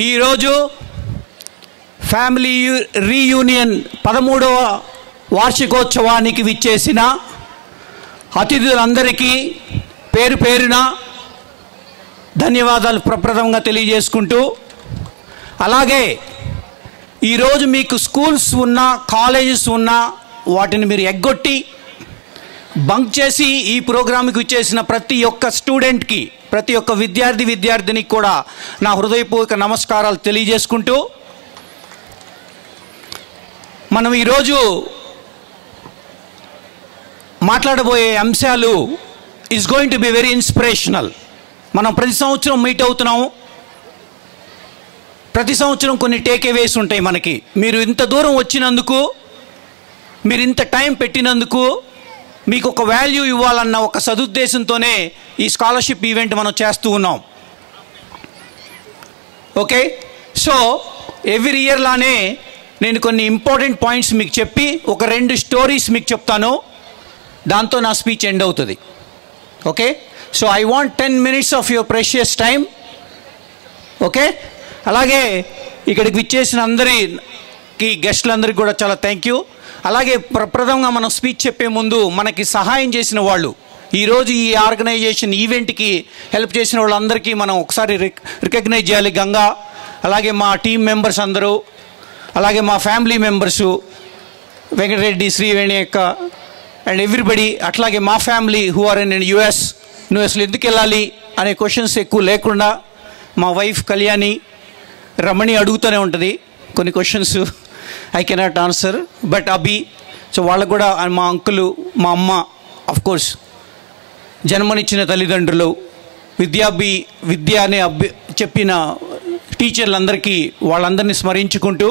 ఈరోజు family reunion 13వ వార్షికోత్సవానికి విచ్చేసిన అతిథులందరికీ పేరు పేరున ధన్యవాదాలు ప్రప్రథమంగా తెలియజేసుకుంటూ, అలాగే ఈరోజు మీకు స్కూల్స్ ఉన్నా కాలేజెస్ ఉన్నా వాటిని మీరు ఎగ్గొట్టి బంక్ చేసి ఈ ప్రోగ్రాంకి విచ్చేసిన ప్రతి ఒక్క స్టూడెంట్కి, ప్రతి ఒక్క విద్యార్థినికి కూడా నా హృదయపూర్వక నమస్కారాలు తెలియజేసుకుంటూ, మనం ఈరోజు మాట్లాడబోయే అంశాలు is going to be very inspirational. మనం ప్రతి సంవత్సరం మీట్ అవుతున్నాము. ప్రతి సంవత్సరం కొన్ని టేక్ అవేస్ ఉంటాయి మనకి. మీరు ఇంత దూరం వచ్చినందుకు, మీరు ఇంత టైం పెట్టినందుకు, మీకు ఒక వాల్యూ ఇవ్వాలన్న ఒక సదుద్దేశంతోనే ఈ స్కాలర్షిప్ ఈవెంట్ మనం చేస్తూ ఉన్నాం. ఓకే, సో ఎవ్రీ ఇయర్ లానే నేను కొన్ని ఇంపార్టెంట్ పాయింట్స్ మీకు చెప్పి ఒక 2 స్టోరీస్ మీకు చెప్తాను. దాంతో నా స్పీచ్ ఎండ్ అవుతుంది. Okay, so I want 10 minutes of your precious time. Okay, అలాగే ఇక్కడికి విచ్చేసిన అందరికీ, గెస్టులందరికీ కూడా చాలా థ్యాంక్ యూ. అలాగే ప్రప్రథమంగా మనం స్పీచ్ చెప్పే ముందు మనకి సహాయం చేసిన వాళ్ళు, ఈరోజు ఈ ఆర్గనైజేషన్ ఈవెంట్కి హెల్ప్ చేసిన వాళ్ళందరికీ మనం ఒకసారి రికగ్నైజ్ చేయాలి. గంగా, అలాగే మా టీం మెంబర్స్ అందరూ, అలాగే మా ఫ్యామిలీ మెంబర్సు వెంకటరెడ్డి, శ్రీవేణి అక్క అండ్ ఎవ్రీబడి. అట్లాగే మా ఫ్యామిలీ హూ ఆర్ ఇన్ యూఎస్లో ఎందుకు వెళ్ళాలి అనే క్వశ్చన్స్ ఎక్కువ లేకుండా మా వైఫ్ కళ్యాణి, రమణి అడుగుతూనే ఉంటుంది కొన్ని questions, I cannot answer, but Abhi, so వాళ్ళకు కూడా మా అంకులు, మా అమ్మ, అఫ్కోర్స్ జన్మనిచ్చిన తల్లిదండ్రులు, విద్య అనే చెప్పిన టీచర్లందరికీ, వాళ్ళందరినీ స్మరించుకుంటూ,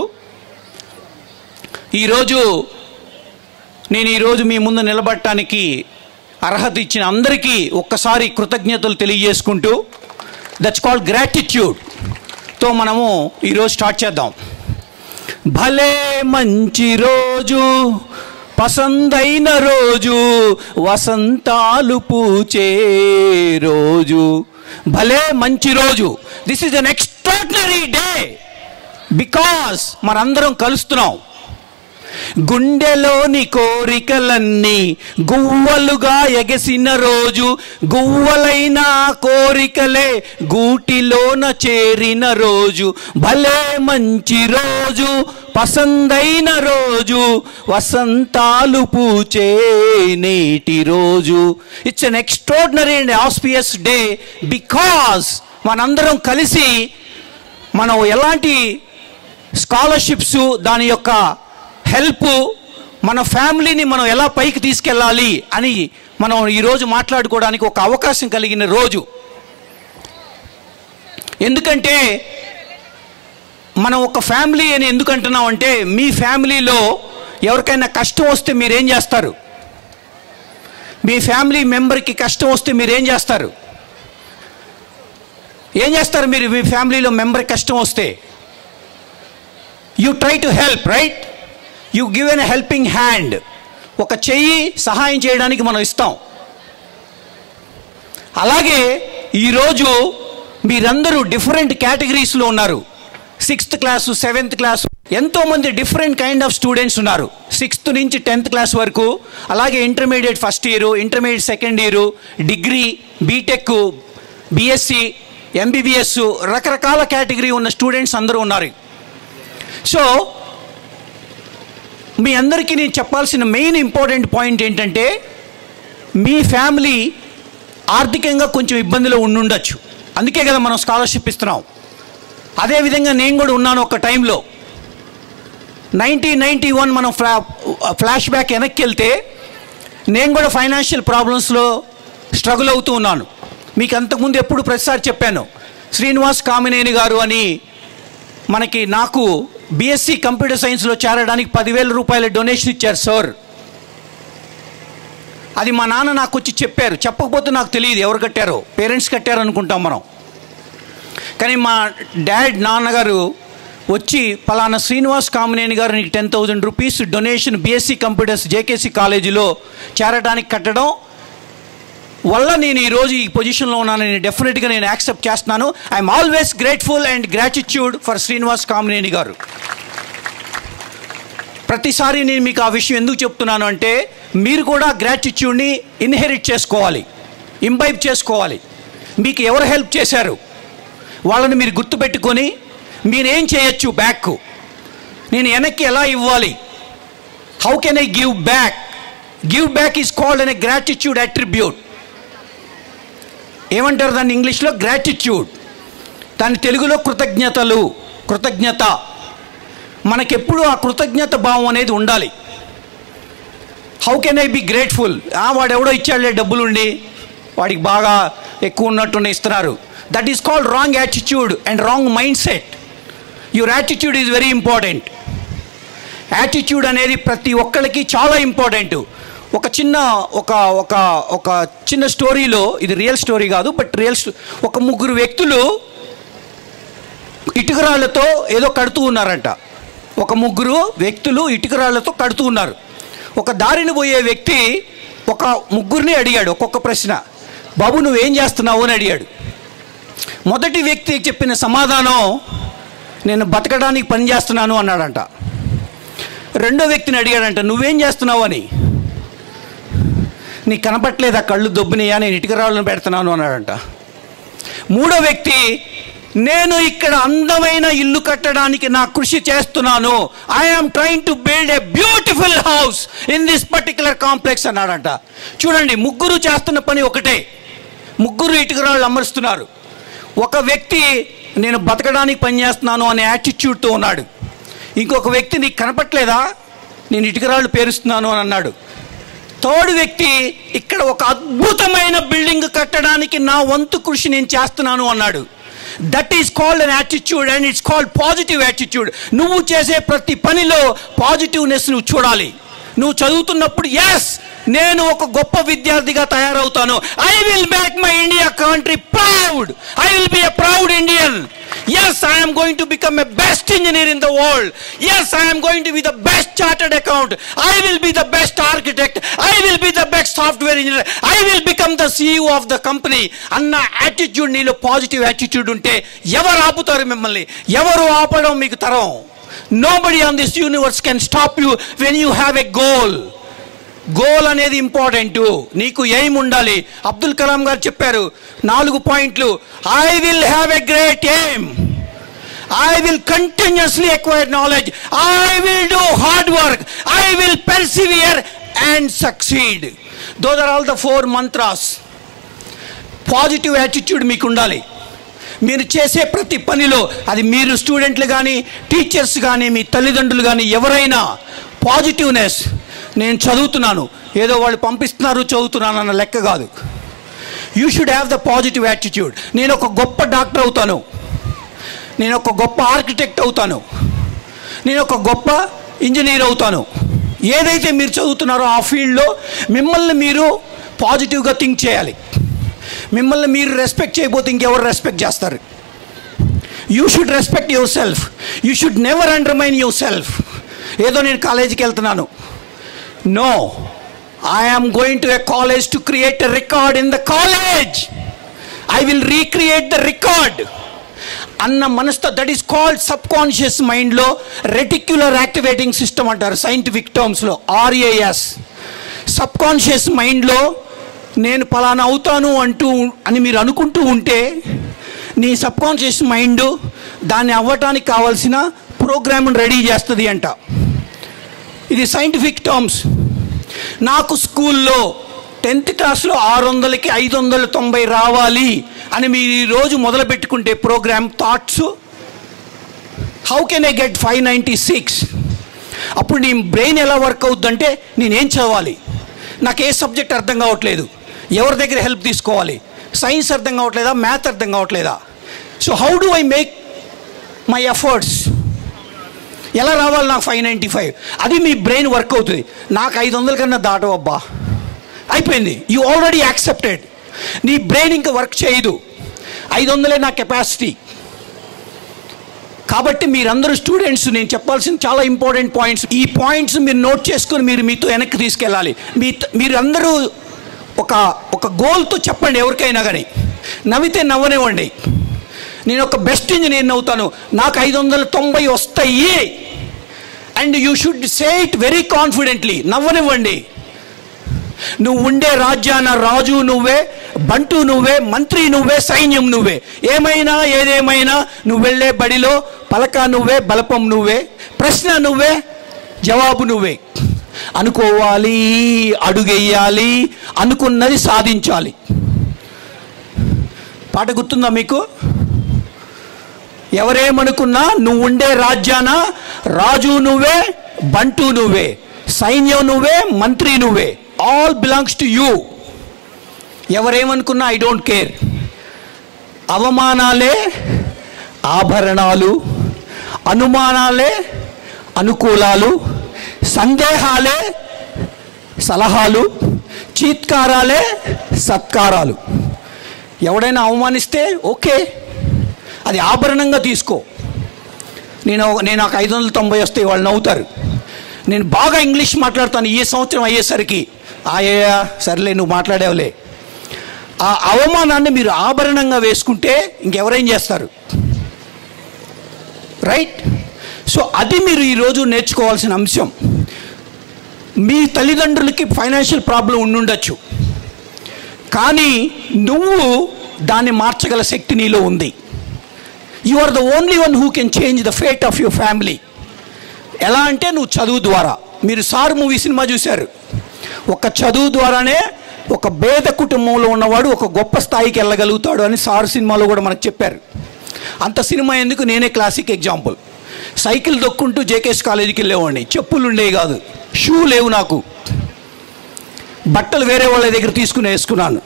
నేను ఈరోజు మీ ముందు నిలబడటానికి అర్హత ఇచ్చిన అందరికీ ఒక్కసారి కృతజ్ఞతలు తెలియజేసుకుంటూ, దట్స్ కాల్డ్ గ్రాటిట్యూడ్తో మనము ఈరోజు స్టార్ట్ చేద్దాం. భలే మంచి రోజు, పసందైన రోజు, వసంతాలు పూచే రోజు, భలే మంచి రోజు. This is an extraordinary day because మనందరం కలుస్తున్నాం. గుండెలోని కోరికలన్నీ గువ్వలుగా ఎగసిన రోజు, గువ్వలైన కోరికలే గూటిలోన చేరిన రోజు, భలే మంచి రోజు, పసందైన రోజు, వసంతాలు పూచే నేటి రోజు. It's an extraordinary and auspicious day because మనందరం కలిసి మనం ఎలాంటి స్కాలర్షిప్స్, దాని యొక్క హెల్ప్, మన ఫ్యామిలీని మనం ఎలా పైకి తీసుకెళ్ళాలి అని మనం ఈరోజు మాట్లాడుకోవడానికి ఒక అవకాశం కలిగిన రోజు. ఎందుకంటే మనం ఒక ఫ్యామిలీ అని ఎందుకు అంటున్నాం అంటే, మీ ఫ్యామిలీలో ఎవరికైనా కష్టం వస్తే మీరేం చేస్తారు? మీ ఫ్యామిలీ మెంబర్కి కష్టం వస్తే మీరేం చేస్తారు? మీరు మీ ఫ్యామిలీలో మెంబర్కి కష్టం వస్తే you try to help, right? You give an helping hand. ఒక చెయ్యి సహాయం చేయడానికి మనం ఇస్తాం. అలాగే ఈరోజు మీరందరూ డిఫరెంట్ కేటగిరీస్లో ఉన్నారు. 6th క్లాసు, 7th క్లాసు, ఎంతోమంది డిఫరెంట్ కైండ్ ఆఫ్ స్టూడెంట్స్ ఉన్నారు. 6th నుంచి 10th క్లాస్ వరకు, అలాగే intermediate first year, intermediate second year, degree, BTech, BSc, MBBS, రకరకాల కేటగిరీ ఉన్న స్టూడెంట్స్ అందరూ ఉన్నారు. సో మీ అందరికీ నేను చెప్పాల్సిన మెయిన్ ఇంపార్టెంట్ పాయింట్ ఏంటంటే, మీ ఫ్యామిలీ ఆర్థికంగా కొంచెం ఇబ్బందిలో ఉండుండొచ్చు. అందుకే కదా మనం స్కాలర్షిప్ ఇస్తున్నాం. అదేవిధంగా నేను కూడా ఉన్నాను ఒక టైంలో. 1991 మనం ఫ్లాష్ బ్యాక్ వెనక్కి వెళ్తే నేను కూడా ఫైనాన్షియల్ ప్రాబ్లమ్స్లో స్ట్రగుల్ అవుతూ ఉన్నాను. మీకు అంతకుముందు ఎప్పుడు ప్రతిసారి చెప్పాను, శ్రీనివాస్ కామినేని గారు అని నాకు బీఎస్సీ కంప్యూటర్ సైన్స్లో చేరడానికి 10,000 రూపాయల డొనేషన్ ఇచ్చారు సార్. అది మా నాన్న నాకు వచ్చి చెప్పారు. చెప్పకపోతే నాకు తెలియదు ఎవరు కట్టారో, పేరెంట్స్ కట్టారు అనుకుంటాం మనం. కానీ మా నాన్నగారు వచ్చి, పలానా శ్రీనివాస్ కామినేని గారు నీకు 10,000 rupees donation BSc computers JKC కాలేజీలో చేరడానికి కట్టడం వల్ల నేను ఈరోజు ఈ పొజిషన్లో ఉన్నాను. నేను డెఫినెట్గా నేను యాక్సెప్ట్ చేస్తున్నాను. I'm always grateful and gratitude for Srinivas Kamineni గారు. ప్రతిసారి నేను మీకు ఆ విషయం ఎందుకు చెప్తున్నాను అంటే, మీరు కూడా గ్రాటిట్యూడ్ని ఇన్హెరిట్ చేసుకోవాలి, ఇంబైబ్ చేసుకోవాలి. మీకు ఎవరు హెల్ప్ చేశారు వాళ్ళని మీరు గుర్తుపెట్టుకొని మీరేం చేయొచ్చు, బ్యాక్ నేను వెనక్కి ఎలా ఇవ్వాలి, how can I give back. Give back is called an a gratitude attribute. ఏమంటారు దాన్ని ఇంగ్లీష్లో? గ్రాటిట్యూడ్. దాని తెలుగులో కృతజ్ఞతలు, కృతజ్ఞత. మనకెప్పుడు ఆ కృతజ్ఞత భావం అనేది ఉండాలి. How can I be grateful? వాడెవడో ఇచ్చాడులే డబ్బులుండి, వాడికి బాగా ఎక్కువ ఉన్నట్టున్న ఇస్తున్నారు. That is called wrong attitude and wrong mind set. Your attitude is very important. Attitude అనేది ప్రతి ఒక్కరికి చాలా ఇంపార్టెంట్. ఒక చిన్న స్టోరీలో, ఇది రియల్ స్టోరీ కాదు బట్ ఒక ముగ్గురు వ్యక్తులు ఇటుకరాళ్లతో ఏదో కడుతూ ఉన్నారంట. ఒక ముగ్గురు వ్యక్తులు ఇటుకరాళ్లతో కడుతూ ఉన్నారు. ఒక దారిని పోయే వ్యక్తి ఒక ముగ్గురిని అడిగాడు ఒక్కొక్క ప్రశ్న. బాబు నువ్వేం చేస్తున్నావు అని అడిగాడు. మొదటి వ్యక్తి చెప్పిన సమాధానం, నేను బతకడానికి పని చేస్తున్నాను అన్నాడంట. రెండో వ్యక్తిని అడిగాడంట, నువ్వేం చేస్తున్నావు అని. నీకు కనపట్లేదా కళ్ళు దొబ్బినయా, నేను ఇటుకరాళ్ళను పెడుతున్నాను అన్నాడంట. మూడో వ్యక్తి, నేను ఇక్కడ అందమైన ఇల్లు కట్టడానికి నా కృషి చేస్తున్నాను, I'm trying to build a beautiful house in this particular complex అన్నాడంట. చూడండి, ముగ్గురు చేస్తున్న పని ఒకటే, ముగ్గురు ఇటుకరాళ్ళు అమరుస్తున్నారు. ఒక వ్యక్తి నేను బతకడానికి పనిచేస్తున్నాను అనే యాటిట్యూడ్తో ఉన్నాడు. ఇంకొక వ్యక్తి నీకు కనపట్లేదా, నేను ఇటుకరాళ్ళు పేరుస్తున్నాను అని అన్నాడు. థర్డ్ వ్యక్తి, ఇక్కడ ఒక అద్భుతమైన బిల్డింగ్ కట్టడానికి నా వంతు కృషి నేను చేస్తున్నాను అన్నాడు. That is called an attitude and it's called positive attitude. నువ్వు చేసే ప్రతి పనిలో పాజిటివ్నెస్ నువ్వు చూడాలి. నువ్వు చదువుతున్నప్పుడు, ఎస్ నేను ఒక గొప్ప విద్యార్థిగా తయారవుతాను, I will make my India country proud, I will be a proud Indian. Yes, I am going to become a best engineer in the world. Yes, I am going to be the best chartered accountant. I will be the best architect. I will be the best software engineer. I will become the CEO of the company. అన్న attitude, నీలో positive attitude ఉంటే ఎవరు ఆపుతారు మిమ్మల్ని? ఎవరు ఆపడం మీకు తరం. Nobody on this universe can stop you when you have a goal. Goal అనేది ఇంపార్టెంట్. నీకు ఎయిమ్ ఉండాలి. అబ్దుల్ కలాం గారు చెప్పారు 4 పాయింట్లు. I will have a great aim, I will continuously acquire knowledge, I will do hard work, I will persevere and succeed. Those are all the 4 mantras. Positive attitude మీకు ఉండాలి. మీరు చేసే ప్రతి పనిలో, అది మీరు స్టూడెంట్లు కానీ, టీచర్స్ కానీ, మీ తల్లిదండ్రులు కానీ, ఎవరైనా పాజిటివ్నెస్. నేను చదువుతున్నాను, ఏదో వాళ్ళు పంపిస్తున్నారు చదువుతున్నాను అన్న లెక్క కాదు. You should have the positive attitude. నేను ఒక గొప్ప డాక్టర్ అవుతాను, నేను ఒక గొప్ప ఆర్కిటెక్ట్ అవుతాను, నేను ఒక గొప్ప ఇంజనీర్ అవుతాను. ఏదైతే మీరు చదువుతున్నారో ఆ ఫీల్డ్లో మిమ్మల్ని మీరు పాజిటివ్గా థింక్ చేయాలి. మిమ్మల్ని మీరు రెస్పెక్ట్ చేయకపోతే ఇంకెవరు రెస్పెక్ట్ చేస్తారు? You should respect your self. You should never undermine your self. ఏదో నేను కాలేజీకి వెళ్తున్నాను, no, I am going to a college to create a record in the college. I will recreate the record అన్న మనసుతో. That is called sub conscious మైండ్లో reticular activating system అంటారు scientific టర్మ్స్లో, RAS. Sub conscious మైండ్లో నేను పలానా అవుతాను అని మీరు అనుకుంటూ ఉంటే, నీ సబ్ కాన్షియస్ మైండ్ దాన్ని అవ్వటానికి కావాల్సిన ప్రోగ్రామ్ని రెడీ చేస్తుంది అంట. ఇది సైంటిఫిక్ టర్మ్స్. నాకు స్కూల్లో 10th క్లాస్లో 600కి 590 రావాలి అని మీరు ఈరోజు మొదలు పెట్టుకుంటే program thoughts, how can I get 596? అప్పుడు నీ బ్రెయిన్ ఎలా వర్క్ అవుతుందంటే, నేనేం చదవాలి, నాకు ఏ సబ్జెక్ట్ అర్థం కావట్లేదు, ఎవరి దగ్గర హెల్ప్ తీసుకోవాలి, సైన్స్ అర్థం కావట్లేదా, మ్యాథ్ అర్థం కావట్లేదా, so how do I make my efforts, ఎలా రావాలి నాకు 595? అది మీ బ్రెయిన్ వర్క్ అవుతుంది. నాకు 500 కన్నా దాటవు అబ్బా, అయిపోయింది. You already accepted. నీ బ్రెయిన్ ఇంకా వర్క్ చేయదు. 500 నా కెపాసిటీ. కాబట్టి మీరందరూ స్టూడెంట్స్, నేను చెప్పాల్సిన చాలా ఇంపార్టెంట్ పాయింట్స్. ఈ పాయింట్స్ మీరు నోట్ చేసుకొని మీరు మీతో వెనక్కి తీసుకెళ్ళాలి. మీరందరూ ఒక ఒక గోల్తో చెప్పండి ఎవరికైనా కానీ. నవ్వితే నవ్వనివ్వండి. నేను ఒక బెస్ట్ ఇంజనీర్ని అవుతాను, నాకు 590 వస్తాయి, and you should say it very confidently. నవ్వనివ్వండి. నువ్వు ఉండే రాజ్యాన రాజు నువ్వే, బంటు నువ్వే, మంత్రి నువ్వే, సైన్యం నువ్వే. ఏమైనా ఏదేమైనా నువ్వు వెళ్ళే బడిలో పలక నువ్వే, బలపం నువ్వే, ప్రశ్న నువ్వే, జవాబు నువ్వే. అనుకోవాలి, అడుగెయ్యాలి, అనుకున్నది సాధించాలి. పాట గుర్తుందా మీకు? ఎవరేమనుకున్నా నువ్వు ఉండే రాజ్యాన రాజు నువ్వే, బంటు నువ్వే, సైన్యం నువ్వే, మంత్రి నువ్వే. All belongs to you. ఎవరేమనుకున్నా ఐ డోంట్ కేర్. అవమానాలే ఆభరణాలు, అనుమానాలే అనుకూలాలు, సందేహాలే సలహాలు, చీత్కారాలే సత్కారాలు. ఎవడైనా అవమానిస్తే ఓకే, అది ఆభరణంగా తీసుకో. నాకు 590 వస్తే వాళ్ళు నవ్వుతారు. నేను బాగా ఇంగ్లీష్ మాట్లాడతాను ఈ సంవత్సరం అయ్యేసరికి, ఆయా సర్లే నువ్వు మాట్లాడేవలే. ఆ అవమానాన్ని మీరు ఆభరణంగా వేసుకుంటే ఇంకెవరేం చేస్తారు? రైట్? సో అది మీరు ఈరోజు నేర్చుకోవాల్సిన అంశం. మీ తల్లిదండ్రులకి ఫైనాన్షియల్ ప్రాబ్లం ఉండుండొచ్చు, కానీ నువ్వు దాన్ని మార్చగల శక్తి నీలో ఉంది. You are the only one who can change the fate of your family. ఎలా అంటే నువ్వు చదువు ద్వారా. మీరు సార్ మూవీ సినిమా చూశారు. ఒక చదువు ద్వారానే ఒక పేద కుటుంబంలో ఉన్నవాడు ఒక గొప్ప స్థాయికి వెళ్ళగలుగుతాడు అని సార్ సినిమాలో కూడా మనకు చెప్పారు. అంత సినిమా ఎందుకు, నేనే క్లాసిక్ ఎగ్జాంపుల్. సైకిల్ దొక్కుంటూ జేకేఎస్ కాలేజీకి వెళ్ళేవాడిని. చెప్పులు ఉండేవి కాదు, షూ లేవు, నాకు బట్టలు వేరే వాళ్ళ దగ్గర తీసుకుని వేసుకున్నాను.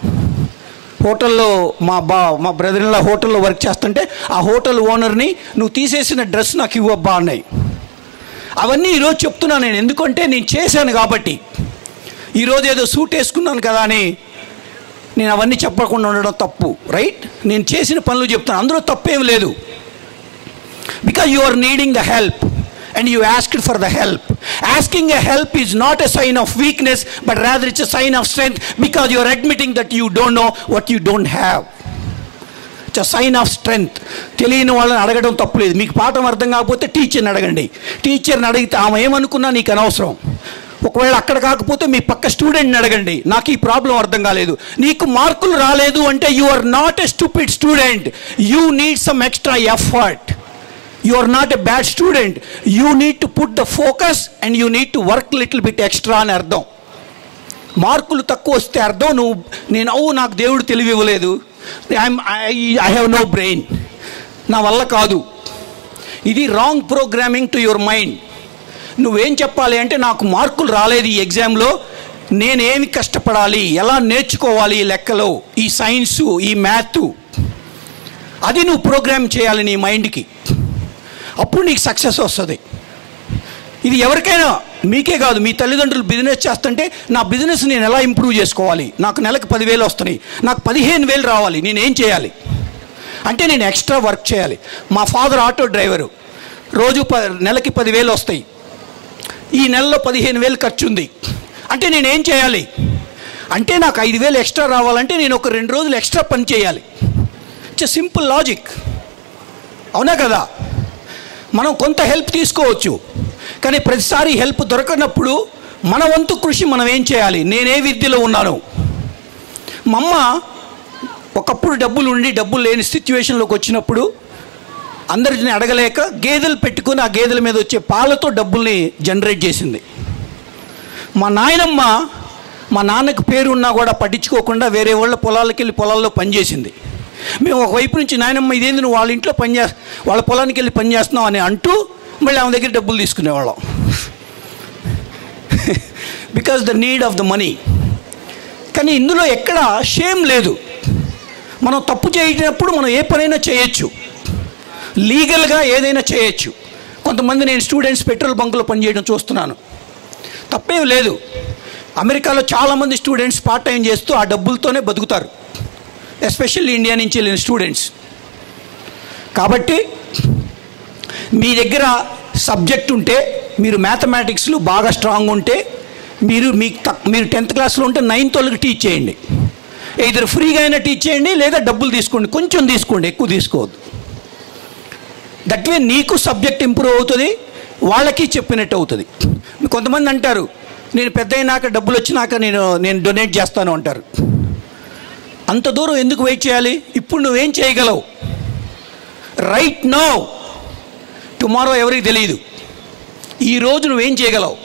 హోటల్లో మా బ్రదర్ ఇన్లా హోటల్లో వర్క్ చేస్తుంటే ఆ హోటల్ ఓనర్ని నువ్వు తీసేసిన డ్రెస్ నాకు ఇవ్వబ్బా అన్నాయి. అవన్నీ ఈరోజు చెప్తున్నాను నేను, ఎందుకంటే నేను చేశాను కాబట్టి. ఈరోజు ఏదో సూట్ వేసుకున్నాను కదా అని నేను అవన్నీ చెప్పకుండా ఉండడం తప్పు. రైట్? నేను చేసిన పనులు చెప్తాను, అందులో తప్పేం లేదు. Because you are needing the help and you asked for the help. Asking a help is not a sign of weakness, but rather it's a sign of strength, because you are admitting that you don't know what you don't have. It's a sign of strength. తెలియని వాళ్ళని అడగడం తప్పులేదు. మీకు పాఠం అర్థం కాకపోతే టీచర్ని అడగండి. టీచర్ని అడిగితే ఆమె ఏమనుకున్నా నీకు అనవసరం. ఒకవేళ అక్కడ కాకపోతే మీ పక్క స్టూడెంట్ని అడగండి, నాకు ఈ ప్రాబ్లం అర్థం కాలేదు. నీకు మార్కులు రాలేదు అంటే you are not a stupid student. You need some extra effort. You are not a bad student. You need to put the focus and you need to work little bit extra అని అర్థం. మార్కులు తక్కువ వస్తే అర్థం నాకు దేవుడు తెలివి ఇవ్వలేదు, ఐ హ్యావ్ నో బ్రెయిన్, నా వల్ల కాదు. ఇది wrong programming to your mind. నువ్వేం చెప్పాలి అంటే నాకు మార్కులు రాలేదు ఈ ఎగ్జామ్లో, నేనేమి కష్టపడాలి, ఎలా నేర్చుకోవాలి ఈ లెక్కలో, ఈ సైన్సు, ఈ మ్యాథ్సు, అది నువ్వు ప్రోగ్రామ్ చేయాలి నీ మైండ్కి. అప్పుడు నీకు సక్సెస్ వస్తుంది. ఇది ఎవరికైనా, మీకే కాదు, మీ తల్లిదండ్రులు బిజినెస్ చేస్తుంటే నా బిజినెస్ నేను ఎలా ఇంప్రూవ్ చేసుకోవాలి, నాకు నెలకు 10,000 వస్తున్నాయి, నాకు 15,000 రావాలి, నేనేం చేయాలి అంటే నేను ఎక్స్ట్రా వర్క్ చేయాలి. మా ఫాదర్ ఆటో డ్రైవరు, రోజు నెలకి 10,000 వస్తాయి, ఈ నెలలో 15,000 ఖర్చు ఉంది అంటే నేనేం చేయాలి అంటే నాకు 5,000 ఎక్స్ట్రా రావాలంటే నేను ఒక 2 రోజులు ఎక్స్ట్రా పని చేయాలి. ఇట్స్ సింపుల్ లాజిక్, అవునా కదా? మనం కొంత హెల్ప్ తీసుకోవచ్చు, కానీ ప్రతిసారి హెల్ప్ దొరకనప్పుడు మన వంతు కృషి మనం ఏం చేయాలి? నేనే విద్యలో ఉన్నాను. మా అమ్మ ఒకప్పుడు డబ్బులు లేని సిచ్యువేషన్లోకి వచ్చినప్పుడు అందరిని అడగలేక గేదెలు పెట్టుకుని ఆ గేదెల మీద వచ్చే పాలతో డబ్బుల్ని జనరేట్ చేసింది. మా నాయనమ్మ మా నాన్నకు పేరు ఉన్నా కూడా పట్టించుకోకుండా వేరే వాళ్ళ పొలాలకు వెళ్ళి పొలాల్లో పనిచేసింది. మేము ఒకవైపు నుంచి నాయనమ్మ ఇదేంది నువ్వు వాళ్ళ ఇంట్లో వాళ్ళ పొలానికి వెళ్ళి పని చేస్తున్నావు అని అంటూ మళ్ళీ ఆమె దగ్గర డబ్బులు తీసుకునేవాళ్ళం. Because the need of the money. కానీ ఇందులో ఎక్కడ షేమ్ లేదు. మనం తప్పు చేయనప్పుడు మనం ఏ పనైనా చేయొచ్చు, లీగల్గా ఏదైనా చేయొచ్చు. కొంతమంది నేను స్టూడెంట్స్ పెట్రోల్ బంకులో పనిచేయడం చూస్తున్నాను, తప్పేం లేదు. అమెరికాలో చాలామంది స్టూడెంట్స్ పార్ట్ టైం చేస్తూ ఆ డబ్బులతోనే బతుకుతారు, ఎస్పెషల్లీ ఇండియా నుంచి వెళ్ళిన స్టూడెంట్స్. కాబట్టి మీ దగ్గర సబ్జెక్ట్ ఉంటే, మీరు మ్యాథమెటిక్స్లో బాగా స్ట్రాంగ్ ఉంటే, మీరు 10th క్లాస్లో ఉంటే 9th వాళ్ళకి టీచ్ చేయండి. ఇద్దరు ఫ్రీగా అయినా టీచ్ చేయండి, లేదా డబ్బులు తీసుకోండి, కొంచెం తీసుకోండి, ఎక్కువ తీసుకోవద్దు. దట్ వే నీకు సబ్జెక్ట్ ఇంప్రూవ్ అవుతుంది, వాళ్ళకి చెప్పినట్టు అవుతుంది. కొంతమంది అంటారు నేను పెద్ద అయినాక డబ్బులు వచ్చినాక నేను డొనేట్ చేస్తాను అంటారు. అంత దూరం ఎందుకు వెయిట్ చేయాలి? ఇప్పుడు నువ్వేం చేయగలవు రైట్ నౌ, టుమారో ఎవరికి తెలియదు. ఈరోజు నువ్వేం చేయగలవు?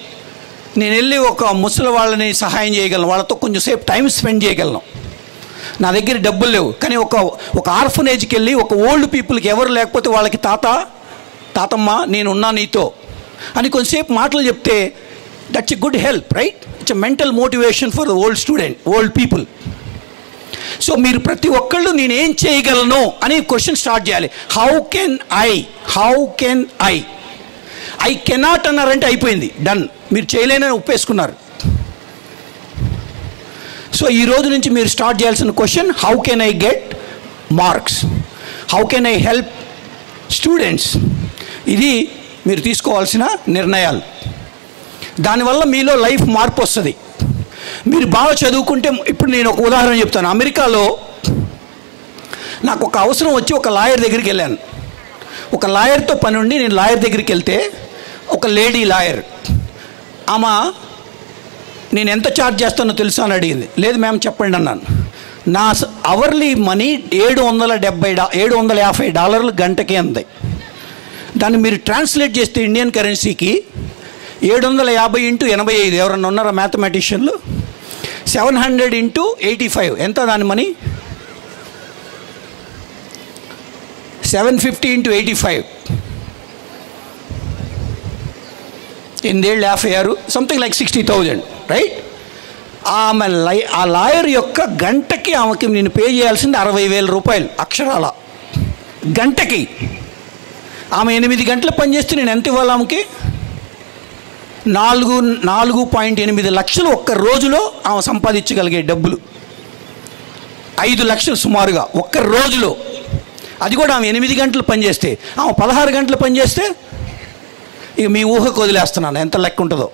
నేను వెళ్ళి ఒక ముసలి వాళ్ళని సహాయం చేయగలను, వాళ్ళతో కొంచెం సేపు టైం స్పెండ్ చేయగలను. నా దగ్గర డబ్బులు లేవు, కానీ ఒక ఆర్ఫనేజ్కి వెళ్ళి ఒక ఓల్డ్ పీపుల్కి ఎవరు లేకపోతే వాళ్ళకి తాతమ్మ నేనున్నా నీతో అని కొంచెంసేపు మాటలు చెప్తే that's a good help, right? It's a mental motivation for the old people. So మీరు ప్రతి ఒక్కళ్ళు నేనేం చేయగలను అని క్వశ్చన్ స్టార్ట్ చేయాలి. హౌ కెన్ ఐ కెనాట్ అన్నారంటే అయిపోయింది, డన్. మీరు చేయలేనని ఒప్పేసుకున్నారు. సో ఈ రోజు నుంచి మీరు స్టార్ట్ చేయాల్సిన question, how can I get marks, how can I help students. ఇది మీరు తీసుకోవాల్సిన నిర్ణయాలు. దానివల్ల మీలో లైఫ్ మార్పు వస్తుంది. మీరు బాగా చదువుకుంటే, ఇప్పుడు నేను ఒక ఉదాహరణ చెప్తాను. అమెరికాలో నాకు ఒక అవసరం వచ్చి ఒక లాయర్ దగ్గరికి వెళ్ళాను. ఒక లాయర్తో పని ఉండి నేను లాయర్ దగ్గరికి వెళ్తే ఒక లేడీ లాయర్, ఆమె నేను ఎంత ఛార్జ్ చేస్తానో తెలుసా అని అడిగింది. లేదు మ్యామ్ చెప్పండి అన్నాను. నా అవర్లీ మనీ $750 గంటకే అంది. దాన్ని మీరు ట్రాన్స్లేట్ చేస్తే ఇండియన్ కరెన్సీకి 750 × 85, ఎవరన్నా ఉన్నారా మ్యాథమెటిషియన్లు? 700 × 85 ఎంత దాని మనీ? 750 × 85, 8 something like 60,000, right? ఆమె ఆ లాయర్ యొక్క గంటకి ఆమెకి నేను పే చేయాల్సింది 60,000 రూపాయలు అక్షరాల గంటకి. ఆమె 8 గంటలు పనిచేస్తే నేను ఎంత ఇవ్వాలి ఆమెకి? 4.8 లక్షలు ఒక్క రోజులో ఆమె సంపాదించగలిగే డబ్బులు. 5 లక్షలు సుమారుగా ఒక్క రోజులో. అది కూడా ఆమె 8 గంటలు పనిచేస్తే. ఆమె 16 గంటలు పనిచేస్తే ఇక మీ ఊహకు వదిలేస్తున్నాను ఎంత లెక్క ఉంటుందో.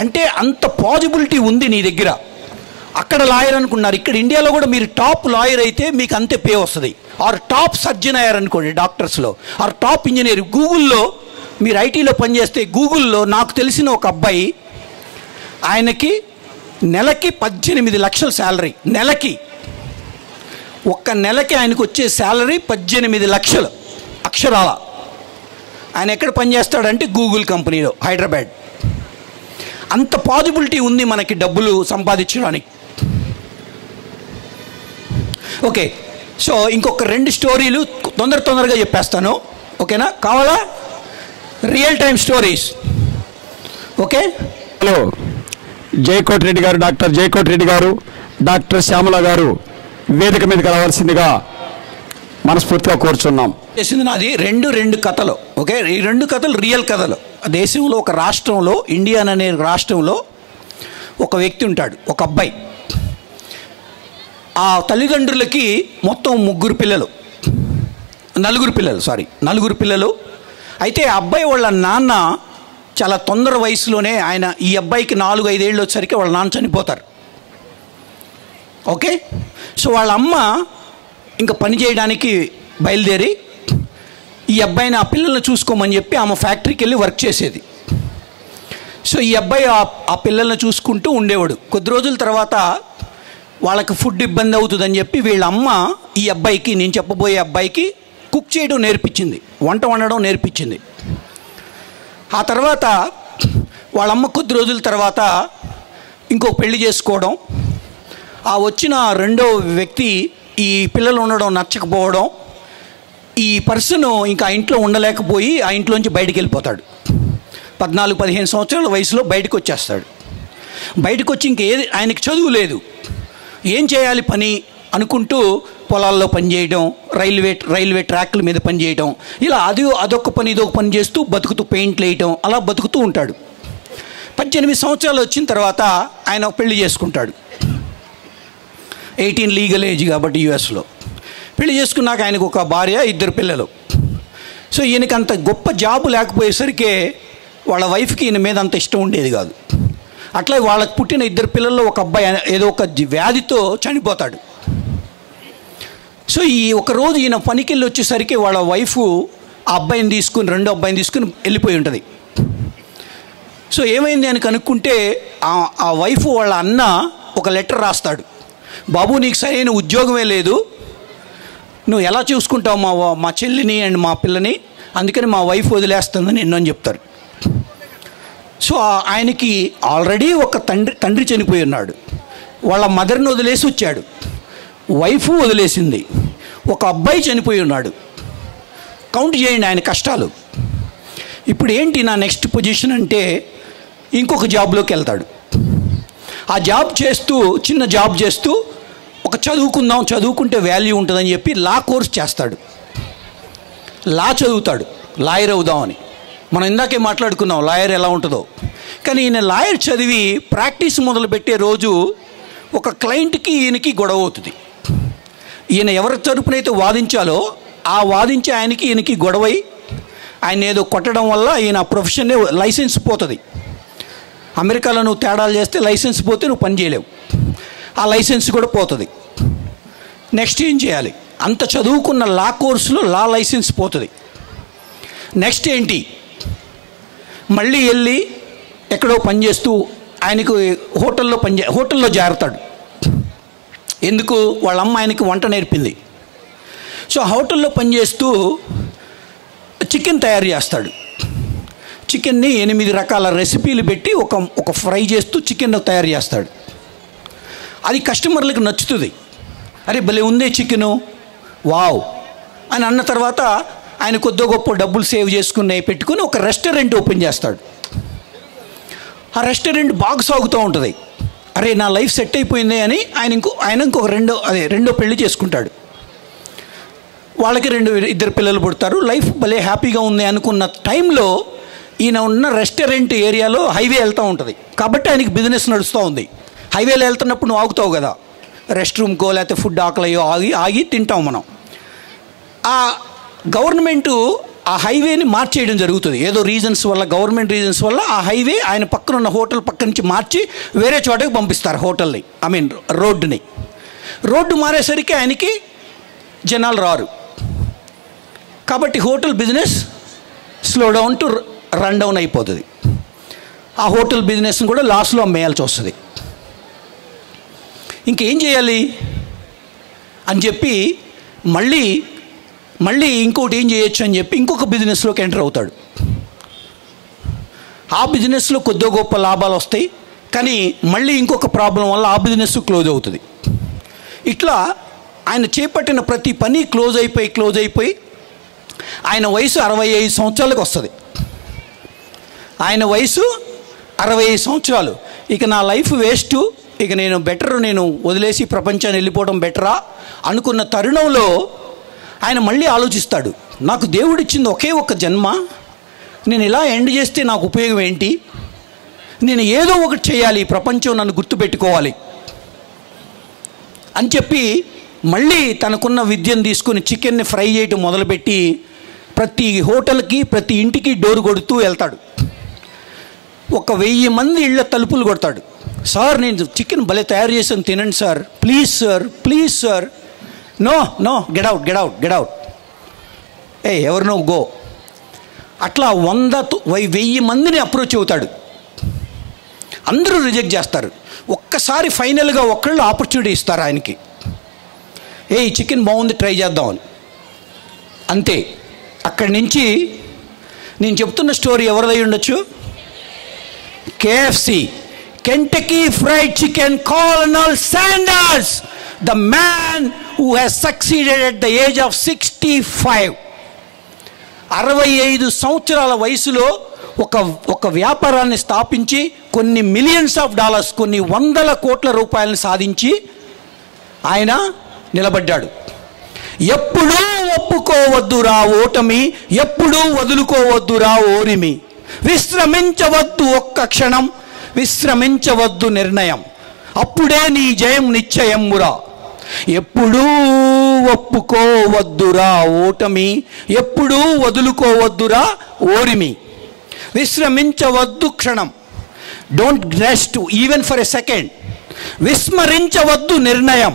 అంటే అంత పాజిబిలిటీ ఉంది నీ దగ్గర. అక్కడ లాయర్ అనుకున్నారు, ఇక్కడ ఇండియాలో కూడా మీరు టాప్ లాయర్ అయితే మీకు అంతే పే వస్తుంది. ఆర్ టాప్ సర్జన్ అయ్యారనుకోండి డాక్టర్స్లో, ఆర్ టాప్ ఇంజనీర్. గూగుల్లో మీరు ఐటీలో పనిచేస్తే, గూగుల్లో నాకు తెలిసిన ఒక అబ్బాయి, ఆయనకి నెలకి 18 లక్షల శాలరీ. నెలకి, ఒక్క నెలకి ఆయనకు వచ్చే శాలరీ 18 లక్షలు అక్షరాల. ఆయన ఎక్కడ పనిచేస్తాడంటే గూగుల్ కంపెనీలో, హైదరాబాద్. అంత పాజిబిలిటీ ఉంది మనకి డబ్బులు సంపాదించడానికి. ఓకే, సో ఇంకొక 2 స్టోరీలు తొందరగా చెప్పేస్తాను, ఓకేనా? కావాలా? Real time stories. Okay, hello, Jayakoti Reddy garu, doctor జయకోటి Reddy garu, doctor Shyamala గారు వేదిక మీదకి రావాల్సిందిగా మనస్ఫూర్తిగా కోరుచున్నాం. చేసింది నాది 2 కథలు. ఓకే, ఈ 2 కథలు రియల్ కథలు. దేశంలో ఒక రాష్ట్రంలో, ఇండియన్ అనే రాష్ట్రంలో ఒక వ్యక్తి ఉంటాడు, ఒక అబ్బాయి. ఆ తల్లిదండ్రులకి మొత్తం 4 పిల్లలు, 4 పిల్లలు. అయితే ఆ అబ్బాయి వాళ్ళ నాన్న చాలా తొందర వయసులోనే, ఈ అబ్బాయికి 4-5 ఏళ్ళు వచ్చేసరికి వాళ్ళ నాన్న చనిపోతారు. ఓకే, సో వాళ్ళ అమ్మ ఇంకా పని చేయడానికి బయలుదేరి ఈ అబ్బాయిని, ఆ పిల్లల్ని చూసుకోమని చెప్పి ఆమె ఫ్యాక్టరీకి వెళ్ళి వర్క్ చేసేది. సో ఈ అబ్బాయి ఆ పిల్లల్ని చూసుకుంటూ ఉండేవాడు. కొద్ది రోజుల తర్వాత వాళ్ళకి ఫుడ్ ఇబ్బంది అవుతుందని చెప్పి వీళ్ళ అమ్మ ఈ అబ్బాయికి, నేను చెప్పబోయే అబ్బాయికి కుక్ చేయడం నేర్పించింది, వంట వండడం నేర్పించింది. ఆ తర్వాత వాళ్ళమ్మ కొద్ది రోజుల తర్వాత ఇంకో పెళ్లి చేసుకోవడం, ఆ వచ్చిన రెండో వ్యక్తి ఈ పిల్లలు ఉండడం నచ్చకపోవడం, ఈ పర్సన్ ఇంకా ఆ ఇంట్లో ఉండలేకపోయి ఆ ఇంట్లోంచి బయటికి వెళ్ళిపోతాడు. 14-15 సంవత్సరాల వయసులో బయటకు వచ్చేస్తాడు. బయటకు వచ్చి ఆయనకి చదువు లేదు, ఏం చేయాలి పని అనుకుంటూ పొలాల్లో పనిచేయడం, రైల్వే ట్రాక్ల మీద పనిచేయడం, ఇలా అదొక పని ఇదొక పని చేస్తూ బతుకుతూ, పెయింట్లు వేయటం, అలా బతుకుతూ ఉంటాడు. 18 సంవత్సరాలు వచ్చిన తర్వాత ఆయన పెళ్లి చేసుకుంటాడు. 18 లీగల్ ఏజ్ కాబట్టి యూఎస్లో. పెళ్లి చేసుకున్నాక ఆయనకు ఒక భార్య, 2 పిల్లలు. సో ఈయనకి అంత గొప్ప జాబు లేకపోయేసరికి వాళ్ళ వైఫ్కి ఈయన మీద అంత ఇష్టం ఉండేది కాదు. అట్లా వాళ్ళకు పుట్టిన 2 పిల్లల్లో ఒక అబ్బాయి ఏదో ఒక వ్యాధితో చనిపోతాడు. సో ఈ ఒకరోజు ఈయన పనికి వెళ్ళి వచ్చేసరికి వాళ్ళ వైఫ్ ఆ అబ్బాయిని తీసుకుని, రెండో అబ్బాయిని తీసుకుని వెళ్ళిపోయి ఉంటుంది. సో ఏమైంది అని కనుక్కుంటే ఆ వైఫ్ వాళ్ళ అన్న ఒక లెటర్ రాస్తాడు. బాబు, నీకు సరైన ఉద్యోగమే లేదు, నువ్వు ఎలా చూసుకుంటావు మా చెల్లిని అండ్ మా పిల్లని, అందుకని మా వైఫ్ వదిలేస్తుందని ఎన్నో చెప్తారు. సో ఆయనకి ఆల్రెడీ ఒక తండ్రి చనిపోయి ఉన్నాడు, వాళ్ళ మదర్ని వదిలేసి వచ్చాడు, వైఫ్ వదిలేసింది, ఒక అబ్బాయి చనిపోయి ఉన్నాడు. కౌంట్ చేయండి ఆయన కష్టాలు. ఇప్పుడు ఏంటి నా నెక్స్ట్ పొజిషన్ అంటే ఇంకొక జాబ్లోకి వెళ్తాడు. ఆ జాబ్ చేస్తూ, చిన్న జాబ్ చేస్తూ ఒక చదువుకుంటే వాల్యూ ఉంటుందని చెప్పి లా కోర్స్ చేస్తాడు. లా చదువుతాడు, లాయర్ అవుదామని. మనం ఇందాకే మాట్లాడుకున్నాం లాయర్ ఎలా ఉంటుందో. కానీ ఈయన లాయర్ చదివి ప్రాక్టీస్ మొదలుపెట్టే రోజు ఒక క్లయింట్కి ఈయనకి గొడవ అవుతుంది. ఈయన ఎవరి తరపునైతే వాదించాలో ఆ వాదించే ఆయనకి ఈయనకి గొడవై ఆయన ఏదో కొట్టడం వల్ల ఈయన ప్రొఫెషన్నే లైసెన్స్ పోతుంది. అమెరికాలో నువ్వు తేడాలు చేస్తే లైసెన్స్ పోతే నువ్వు పని చేయలేవు, ఆ లైసెన్స్ కూడా పోతుంది. నెక్స్ట్ ఏం చేయాలి? అంత చదువుకున్న లా కోర్సులో లా లైసెన్స్ పోతుంది. నెక్స్ట్ ఏంటి? మళ్ళీ వెళ్ళి ఎక్కడో పనిచేస్తూ ఆయనకు హోటల్లో చేరతాడు. ఎందుకు? వాళ్ళ అమ్మ ఆయనకి వంట నేర్పింది. సో హోటల్లో పనిచేస్తూ చికెన్ తయారు చేస్తాడు. చికెన్ని 8 రకాల రెసిపీలు పెట్టి ఒక ఫ్రై చేస్తూ చికెన్ తయారు చేస్తాడు. అది కస్టమర్లకు నచ్చుతుంది. అరే భలే ఉందే చికెను, వావ్ అని అన్న తర్వాత ఆయన కొద్ది గొప్ప డబ్బులు సేవ్ పెట్టుకుని ఒక రెస్టారెంట్ ఓపెన్ చేస్తాడు. ఆ రెస్టారెంట్ బాగా సాగుతూ ఉంటుంది. అరే నా లైఫ్ సెట్ అయిపోయింది అని ఆయన ఇంకొక రెండో పెళ్లి చేసుకుంటాడు. వాళ్ళకి 2 పిల్లలు పుడతారు. లైఫ్ భలే హ్యాపీగా ఉంది అనుకున్న టైంలో ఈయన ఉన్న రెస్టారెంట్ ఏరియాలో హైవే వెళ్తూ ఉంటుంది. కాబట్టి ఆయనకి బిజినెస్ నడుస్తూ ఉంది. హైవేలో వెళ్తున్నప్పుడు నువ్వు ఆగుతావు కదా, రెస్ట్ రూమ్కో లేకపోతే ఫుడ్ ఆకలియో ఆగి తింటాం మనం. ఆ గవర్నమెంటు ఆ హైవేని మార్చేయడం జరుగుతుంది. ఏదో రీజన్స్ వల్ల, గవర్నమెంట్ రీజన్స్ వల్ల ఆ హైవే ఆయన పక్కన ఉన్న హోటల్ పక్క నుంచి మార్చి వేరే చోటకి పంపిస్తారు హోటల్ని, రోడ్డుని. రోడ్డు మారేసరికి ఆయనకి జనాలు రారు. కాబట్టి hotel business slow down to run down అయిపోతుంది. ఆ హోటల్ బిజినెస్ని కూడా లాస్లో అమ్మేయాల్సి వస్తుంది. ఇంకేం చేయాలి అని చెప్పి మళ్ళీ ఇంకోటి ఏం చేయొచ్చు అని చెప్పి ఇంకొక బిజినెస్లోకి ఎంటర్ అవుతాడు. ఆ బిజినెస్లో కొద్దిగా గొప్ప లాభాలు వస్తాయి, కానీ మళ్ళీ ఇంకొక ప్రాబ్లం వల్ల ఆ బిజినెస్ క్లోజ్ అవుతుంది. ఇట్లా ఆయన చేపట్టిన ప్రతి పని క్లోజ్ అయిపోయి ఆయన వయసు 65 సంవత్సరాలకు వస్తుంది. ఆయన వయసు 65 సంవత్సరాలు. ఇక నా లైఫ్ వేస్ట్, ఇక నేను వదిలేసి ప్రపంచాన్ని వెళ్ళిపోవడం బెటరా అనుకున్న తరుణంలో ఆయన మళ్ళీ ఆలోచిస్తాడు. నాకు దేవుడిచ్చింది ఒకే ఒక్క జన్మ, నేను ఇలా ఎండ్ చేస్తే నాకు ఉపయోగం ఏంటి? నేను ఏదో ఒకటి చేయాలి, ప్రపంచం నన్ను గుర్తుపెట్టుకోవాలి అని చెప్పి మళ్ళీ తనకున్న విద్యను తీసుకుని చికెన్ని ఫ్రై చేయటం మొదలుపెట్టి ప్రతి హోటల్కి, ప్రతి ఇంటికి డోర్ కొడుతూ వెళ్తాడు. 1000 మంది ఇళ్ళ తలుపులు కొడతాడు. సార్ నేను చికెన్ భలే తయారు చేసాను, తినండి sir, please sir. No get out, ఎవరు నో గో. అట్లా 1000 మందిని అప్రోచ్ అవుతాడు. అందరూ రిజెక్ట్ చేస్తారు. ఒక్కసారి ఫైనల్గా ఒకళ్ళు ఆపర్చునిటీ ఇస్తారు ఆయనకి, ఈ చికెన్ బాగుంది ట్రై చేద్దామని. అంతే. అక్కడి నుంచి నేను చెప్తున్న స్టోరీ ఎవరిదై ఉండొచ్చు? KFC, Kentucky Fried Chicken, Colonel Sanders, the man who has succeeded at the age of 65. 65 సంవత్సరాల వయసులో ఒక వ్యాపారాన్ని స్థాపించి కొన్ని మిలియన్స్ ఆఫ్ డాలర్స్, కొన్ని 100 కోట్ల రూపాయలను సాధించి ఆయన నిలబడ్డాడు. ఎప్పుడూ ఒప్పుకోవద్దురా ఓటమి, ఎప్పుడూ వదులుకోవద్దురా ఓరిమి, విశ్రమించవద్దు ఒక్క క్షణం, విశ్రమించవద్దు నిర్ణయం, అప్పుడే నీ జయం నిశ్చయమురా. ఎప్పుడూ ఒప్పుకోవద్దురా ఓటమి, ఎప్పుడూ వదులుకోవద్దురా ఓరిమి, విశ్రమించవద్దు క్షణం, don't rest even for a second. విస్మరించవద్దు నిర్ణయం.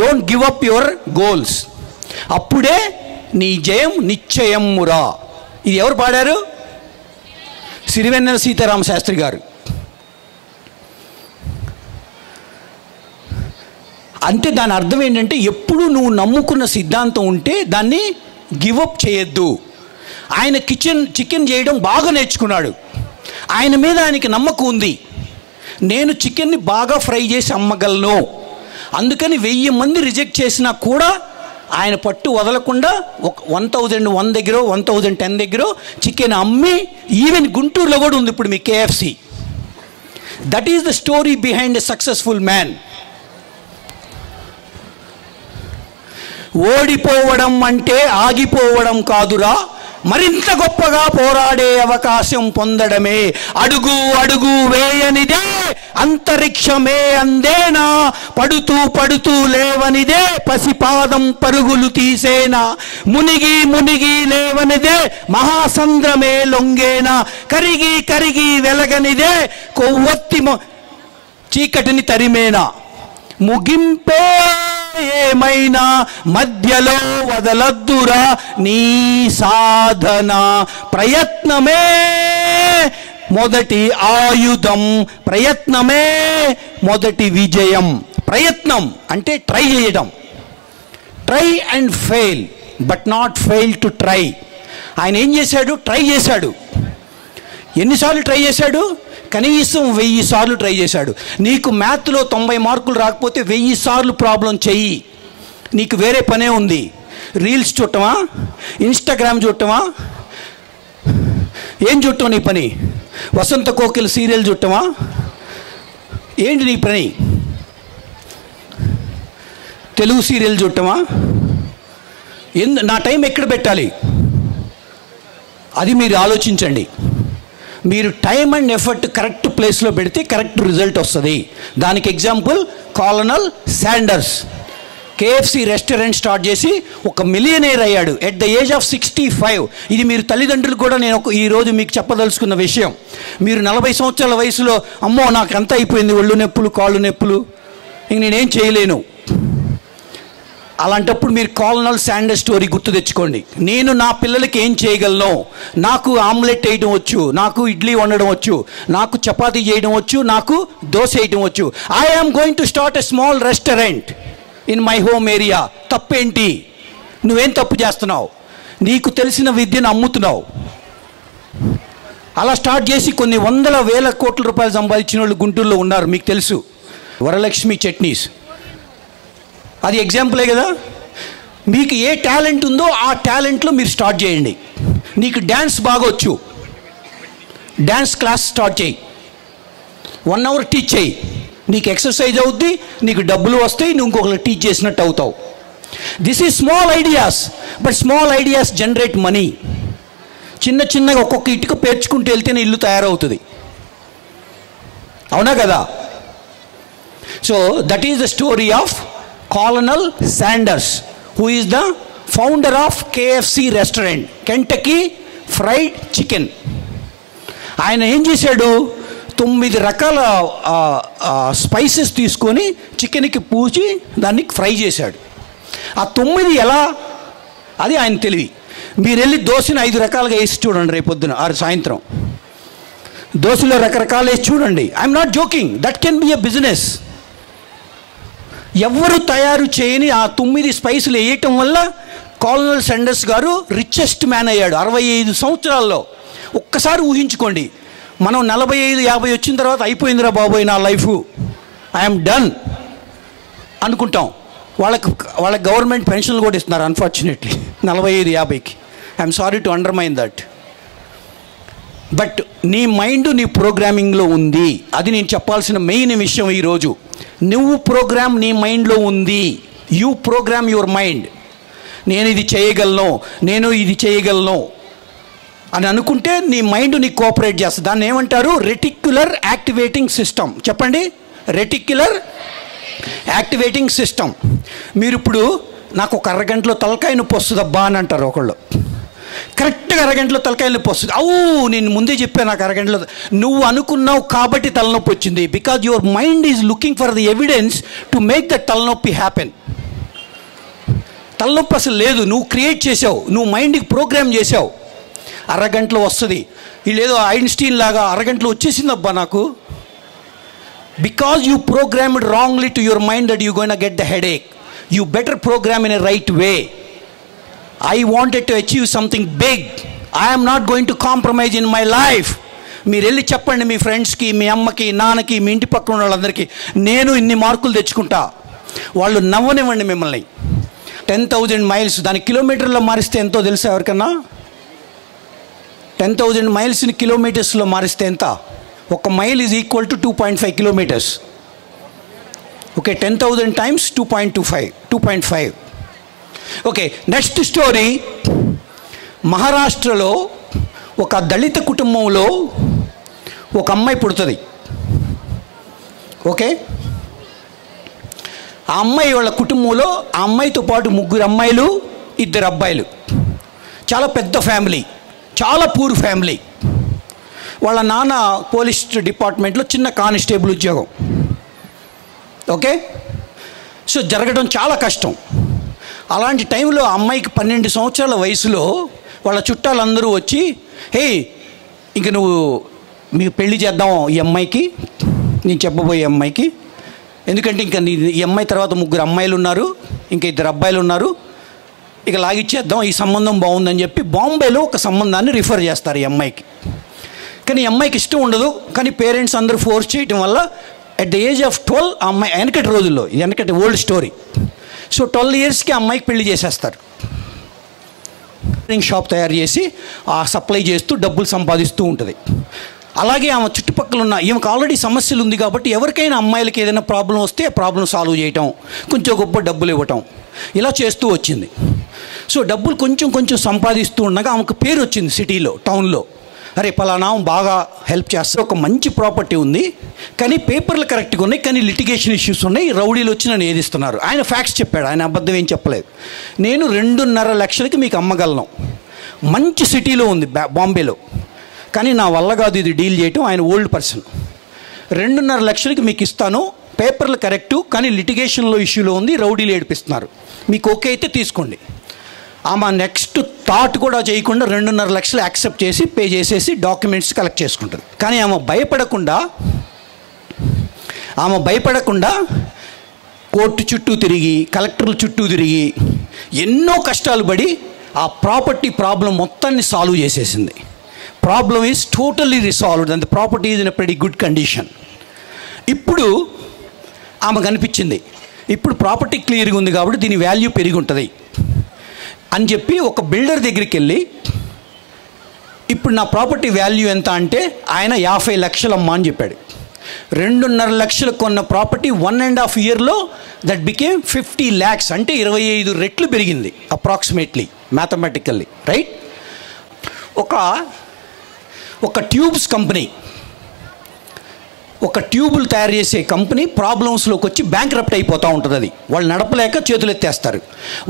Don't give up your goals. అప్పుడే నీ జయం నిశ్చయమురా. ఇది ఎవరు పాడారు? సిరివెన్నెల సీతారామ శాస్త్రి గారు. అంటే దాని అర్థం ఏంటంటే, ఎప్పుడు నువ్వు నమ్ముకున్న సిద్ధాంతం ఉంటే దాన్ని గివప్ చేయొద్దు. ఆయన చికెన్ చేయడం బాగా నేర్చుకున్నాడు. ఆయన మీద ఆయనకి నమ్మకం ఉంది. నేను చికెన్ని బాగా ఫ్రై చేసి అమ్మగలను. అందుకని 1000 మంది రిజెక్ట్ చేసినా కూడా ఆయన పట్టు వదలకుండా 1001 దగ్గర 1010 దగ్గర చికెన్ అమ్మి, ఈవెన్ గుంటూరులో కూడా ఉంది ఇప్పుడు మీ KFC. That is the story behind a successful man. ఓడిపోవడం అంటే ఆగిపోవడం కాదురా, మరింత గొప్పగా పోరాడే అవకాశం పొందడమే. అడుగు అడుగు వేయనిదే అంతరిక్షమే అందేనా, పడుతూ పడుతూ లేవనిదే పసిపాదం పరుగులు తీసేనా, మునిగి మునిగి లేవనిదే మహాసంద్రమే లొంగేనా, కరిగి కరిగి వెలగనిదే కొవ్వొత్తి చీకటిని తరిమేనా, ముగింపే ఏమైనా మధ్యలో వదలద్దురా నీ సాధన, ప్రయత్నమే మొదటి ఆయుధం, ప్రయత్నమే మొదటి విజయం. ప్రయత్నం అంటే ట్రై చేయడం. Try and fail but not fail to try. ఆయన ఏం చేశాడు? ట్రై చేశాడు. ఎన్నిసార్లు ట్రై చేశాడు? కనీసం 1000 సార్లు ట్రై చేశాడు. నీకు మ్యాథ్లో 90 మార్కులు రాకపోతే 1000 సార్లు ప్రాబ్లం చెయ్యి. నీకు వేరే పనే ఉంది. రీల్స్ చూడటమా, ఇన్స్టాగ్రామ్ చూడటమా, ఏం చూడటం నీ పని? వసంత కోకిల సీరియల్ చూడటమా? ఏంటి నీ పని? తెలుగు సీరియల్ చూడటమా? నా టైం ఎక్కడ పెట్టాలి అది మీరు ఆలోచించండి. మీరు టైం అండ్ ఎఫర్ట్ కరెక్ట్ ప్లేస్లో పెడితే కరెక్ట్ రిజల్ట్ వస్తుంది. దానికి example colonel Sanders. KFC restaurant start చేసి ఒక మిలియనేర్ అయ్యాడు ఎట్ ద ఏజ్ ఆఫ్ 65. ఇది మీరు తల్లిదండ్రులు కూడా నేను ఈరోజు మీకు చెప్పదలుచుకున్న విషయం. మీరు 40 సంవత్సరాల వయసులో అమ్మో నాకు అంత అయిపోయింది, ఒళ్ళు నొప్పులు, కాళ్ళు నొప్పులు, ఇంక నేనేం చేయలేను, అలాంటప్పుడు మీరు కాలనల్ శాండర్స్ స్టోరీ గుర్తు తెచ్చుకోండి. నేను నా పిల్లలకి ఏం చేయగలను? నాకు ఆమ్లెట్ వేయడం వచ్చు, నాకు ఇడ్లీ వండడం వచ్చు, నాకు చపాతీ చేయడం వచ్చు, నాకు దోశ వేయడం వచ్చు. I am going to start a small restaurant in my home area. తప్పేంటి? నువ్వేం తప్పు చేస్తున్నావు? నీకు తెలిసిన విద్యను అమ్ముతున్నావు. అలా స్టార్ట్ చేసి కొన్ని 100,000 కోట్ల రూపాయలు సంపాదించిన వాళ్ళు గుంటూరులో ఉన్నారు. మీకు తెలుసు, వరలక్ష్మి చట్నీస్. అది ఎగ్జాంపులే కదా. మీకు ఏ టాలెంట్ ఉందో ఆ టాలెంట్లో మీరు స్టార్ట్ చేయండి. నీకు డ్యాన్స్ బాగా వచ్చు, డ్యాన్స్ క్లాస్ స్టార్ట్ చేయి. 1 అవర్ టీచ్ చేయి. నీకు ఎక్సర్సైజ్ అవుద్ది, నీకు డబ్బులు వస్తాయి, నువ్వు ఇంకొకరు టీచ్ చేసినట్టు అవుతావు. This is small ideas, but small ideas generate money. చిన్న చిన్నగా ఒక్కొక్క ఇటుక పేర్చుకుంటూ వెళ్తేనే ఇల్లు తయారవుతుంది. అవునా కదా? So that is the story of Colonel Sanders, who is the founder of KFC restaurant, Kentucky Fried Chicken. ఆయన ఏం చేశాడు? 9 రకాల స్పైసెస్ తీసుకొని చికెన్కి పూచి దాన్ని ఫ్రై చేశాడు. ఆ 9 ఎలా? అది ఆయన తెలివి. మీరు వెళ్ళి దోశని 5 రకాలుగా వేసి చూడండి, రేపొద్దున సాయంత్రం దోశలో రకరకాలు వేసి చూడండి. I'm not joking, that can be a business. ఎవరు తయారు చేయని ఆ 9 స్పైసులు వేయటం వల్ల కాలనల్ శాండర్స్ గారు రిచెస్ట్ మ్యాన్ అయ్యాడు 65 సంవత్సరాల్లో. ఒక్కసారి ఊహించుకోండి, మనం 45-50 వచ్చిన తర్వాత అయిపోయిందిరా బాబోయ్ నా లైఫ్, ఐఎమ్ డన్ అనుకుంటాం. వాళ్ళకి గవర్నమెంట్ పెన్షన్లు కూడా ఇస్తున్నారు అన్ఫార్చునేట్లీ 45-50కి. I'm sorry to undermine that. But నీ మైండ్ నీ ప్రోగ్రామింగ్లో ఉంది. అది నేను చెప్పాల్సిన మెయిన్ విషయం ఈరోజు. నువ్వు ప్రోగ్రామ్ నీ మైండ్లో ఉంది. You programme your mind. నేను ఇది చేయగలను, నేను ఇది చేయగలను అని అనుకుంటే నీ మైండ్ నీకు కోఆపరేట్ చేస్తుంది. దాన్ని ఏమంటారు? Reticular activating system. చెప్పండి, రెటిక్యులర్ యాక్టివేటింగ్ సిస్టమ్. మీరు ఇప్పుడు నాకు ఒక అరగంటలో తలకాయ నొప్పి వస్తుందబ్బా అని అంటారు ఒకళ్ళు. కరెక్ట్గా అరగంటలో తలకాయ నొప్పి వస్తుంది. నేను ముందే చెప్పాను నాకు అరగంటలో. నువ్వు అనుకున్నావు కాబట్టి తలనొప్పి వచ్చింది. Because your mind is looking for the evidence to make that తలనొప్పి హ్యాపెన్. తలనొప్పి అసలు లేదు, నువ్వు క్రియేట్ చేసావు, నువ్వు మైండ్కి ప్రోగ్రామ్ చేసావు. అరగంటలో వస్తుంది. వీళ్ళేదో ఐన్స్టీన్ లాగా అరగంటలో వచ్చేసిందబ్బా నాకు. Because you programmed wrongly to your mind that you going get the headache. You better program in a right way. I wanted to achieve something big. I am not going to compromise in my life. మీరు వెళ్ళి చెప్పండి మీ ఫ్రెండ్స్కి, మీ అమ్మకి, నాన్నకి, మీ ఇంటి పక్కన ఉన్న వాళ్ళందరికీ, నేను ఇన్ని మార్కులు తెచ్చుకుంటా. వాళ్ళు నవ్వనివ్వండి మిమ్మల్ని. 10,000 మైల్స్ దాని కిలోమీటర్లో మారిస్తే ఎంతో తెలుసా ఎవరికన్నా? 10,000 మైల్స్ని కిలోమీటర్స్లో మారిస్తే ఎంత? ఒక mile is equal to 2.5 kilometres. Okay, 10,000 times 2.5. Okay, next story. మహారాష్ట్రలో ఒక దళిత కుటుంబంలో ఒక అమ్మాయి పుడుతుంది. ఓకే, ఆ అమ్మాయి వాళ్ళ కుటుంబంలో ఆ అమ్మాయితో పాటు 3 అమ్మాయిలు 2 అబ్బాయిలు. చాలా పెద్ద ఫ్యామిలీ, చాలా పూర్ ఫ్యామిలీ. వాళ్ళ నాన్న పోలీస్ డిపార్ట్మెంట్లో చిన్న కానిస్టేబుల్ ఉద్యోగం. ఓకే, సో జరగడం చాలా కష్టం. అలాంటి టైంలో అమ్మాయికి 12 సంవత్సరాల వయసులో వాళ్ళ చుట్టాలందరూ వచ్చి, హే ఇంక నువ్వు మీకు పెళ్లి చేద్దాం ఈ అమ్మాయికి, నేను చెప్పబోయే అమ్మాయికి, ఎందుకంటే ఇంకా ఈ అమ్మాయి తర్వాత 3 అమ్మాయిలు ఉన్నారు, ఇంకా 2 అబ్బాయిలు ఉన్నారు, ఇక లాగిచ్చేద్దాం, ఈ సంబంధం బాగుందని చెప్పి బాంబేలో ఒక సంబంధాన్ని రిఫర్ చేస్తారు ఈ అమ్మాయికి. కానీ ఈ అమ్మాయికి ఇష్టం ఉండదు. కానీ పేరెంట్స్ అందరూ ఫోర్స్ చేయటం వల్ల అట్ ద ఏజ్ ఆఫ్ 12 ఆ అమ్మాయి, వెనకటి రోజుల్లో, ఇది వెనకటి ఓల్డ్ స్టోరీ. సో 12 ఇయర్స్కి అమ్మాయికి పెళ్లి చేసేస్తారు. షాప్ తయారు చేసి ఆ సప్లై చేస్తూ డబ్బులు సంపాదిస్తూ ఉంటుంది. అలాగే ఆమె చుట్టుపక్కల ఉన్న, ఈమెకు ఆల్రెడీ సమస్యలు ఉంది కాబట్టి ఎవరికైనా అమ్మాయిలకి ఏదైనా ప్రాబ్లం వస్తే ఆ ప్రాబ్లం సాల్వ్ చేయటం, కొంచెం గొప్ప డబ్బులు ఇవ్వటం, ఇలా చేస్తూ వచ్చింది. సో డబ్బులు కొంచెం సంపాదిస్తూ ఉండగా ఆమెకు పేరు వచ్చింది సిటీలో, టౌన్లో. అరే పలానా బాగా హెల్ప్ చేస్తారు, ఒక మంచి ప్రాపర్టీ ఉంది, కానీ పేపర్లు కరెక్ట్గా ఉన్నాయి, కానీ లిటిగేషన్ ఇష్యూస్ ఉన్నాయి, రౌడీలు వచ్చి నన్ను ఏదిస్తున్నారు. ఆయన ఫ్యాక్ట్స్ చెప్పాడు, ఆయన అబద్ధం ఏం చెప్పలేదు. నేను 2.5 లక్షలకి మీకు అమ్మగలను, మంచి సిటీలో ఉంది బాంబేలో, కానీ నా వల్ల కాదు ఇది డీల్ చేయటం. ఆయన ఓల్డ్ పర్సన్. 2.5 లక్షలకి మీకు ఇస్తాను, పేపర్లు కరెక్టు, కానీ లిటిగేషన్లో ఇష్యూలో ఉంది, రౌడీలు ఏడిపిస్తున్నారు, మీకు ఓకే అయితే తీసుకోండి. ఆమె నెక్స్ట్ థాట్ కూడా చేయకుండా 2.5 లక్షలు యాక్సెప్ట్ చేసి పే చేసేసి డాక్యుమెంట్స్ కలెక్ట్ చేసుకుంటుంది. కానీ ఆమె భయపడకుండా కోర్టు చుట్టూ తిరిగి, కలెక్టర్ల చుట్టూ తిరిగి, ఎన్నో కష్టాలు పడి ఆ ప్రాపర్టీ ప్రాబ్లం మొత్తాన్ని సాల్వ్ చేసేసింది. Problem is totally రిసాల్వ్డ్ and the property is in a pretty good condition. ఇప్పుడు ఆమెకు అనిపించింది, ఇప్పుడు ప్రాపర్టీ క్లియర్గా ఉంది కాబట్టి దీని వాల్యూ పెరిగి ఉంటుంది అని చెప్పి ఒక బిల్డర్ దగ్గరికి వెళ్ళి, ఇప్పుడు నా ప్రాపర్టీ వాల్యూ ఎంత అంటే ఆయన 50 లక్షలు అమ్మా అని చెప్పాడు. 2.5 లక్షలు కొన్న ప్రాపర్టీ 1.5 ఇయర్లో దట్ బికేమ్ 50 lakhs, అంటే 25 రెట్లు పెరిగింది అప్రాక్సిమేట్లీ, మ్యాథమెటికల్లీ, రైట్. ఒక ట్యూబ్స్ కంపెనీ, ఒక ట్యూబులు తయారు చేసే కంపెనీ ప్రాబ్లమ్స్లోకి వచ్చి బ్యాంక్రప్ట్ అయిపోతూ ఉంటుంది. అది వాళ్ళు నడపలేక చేతులు ఎత్తేస్తారు.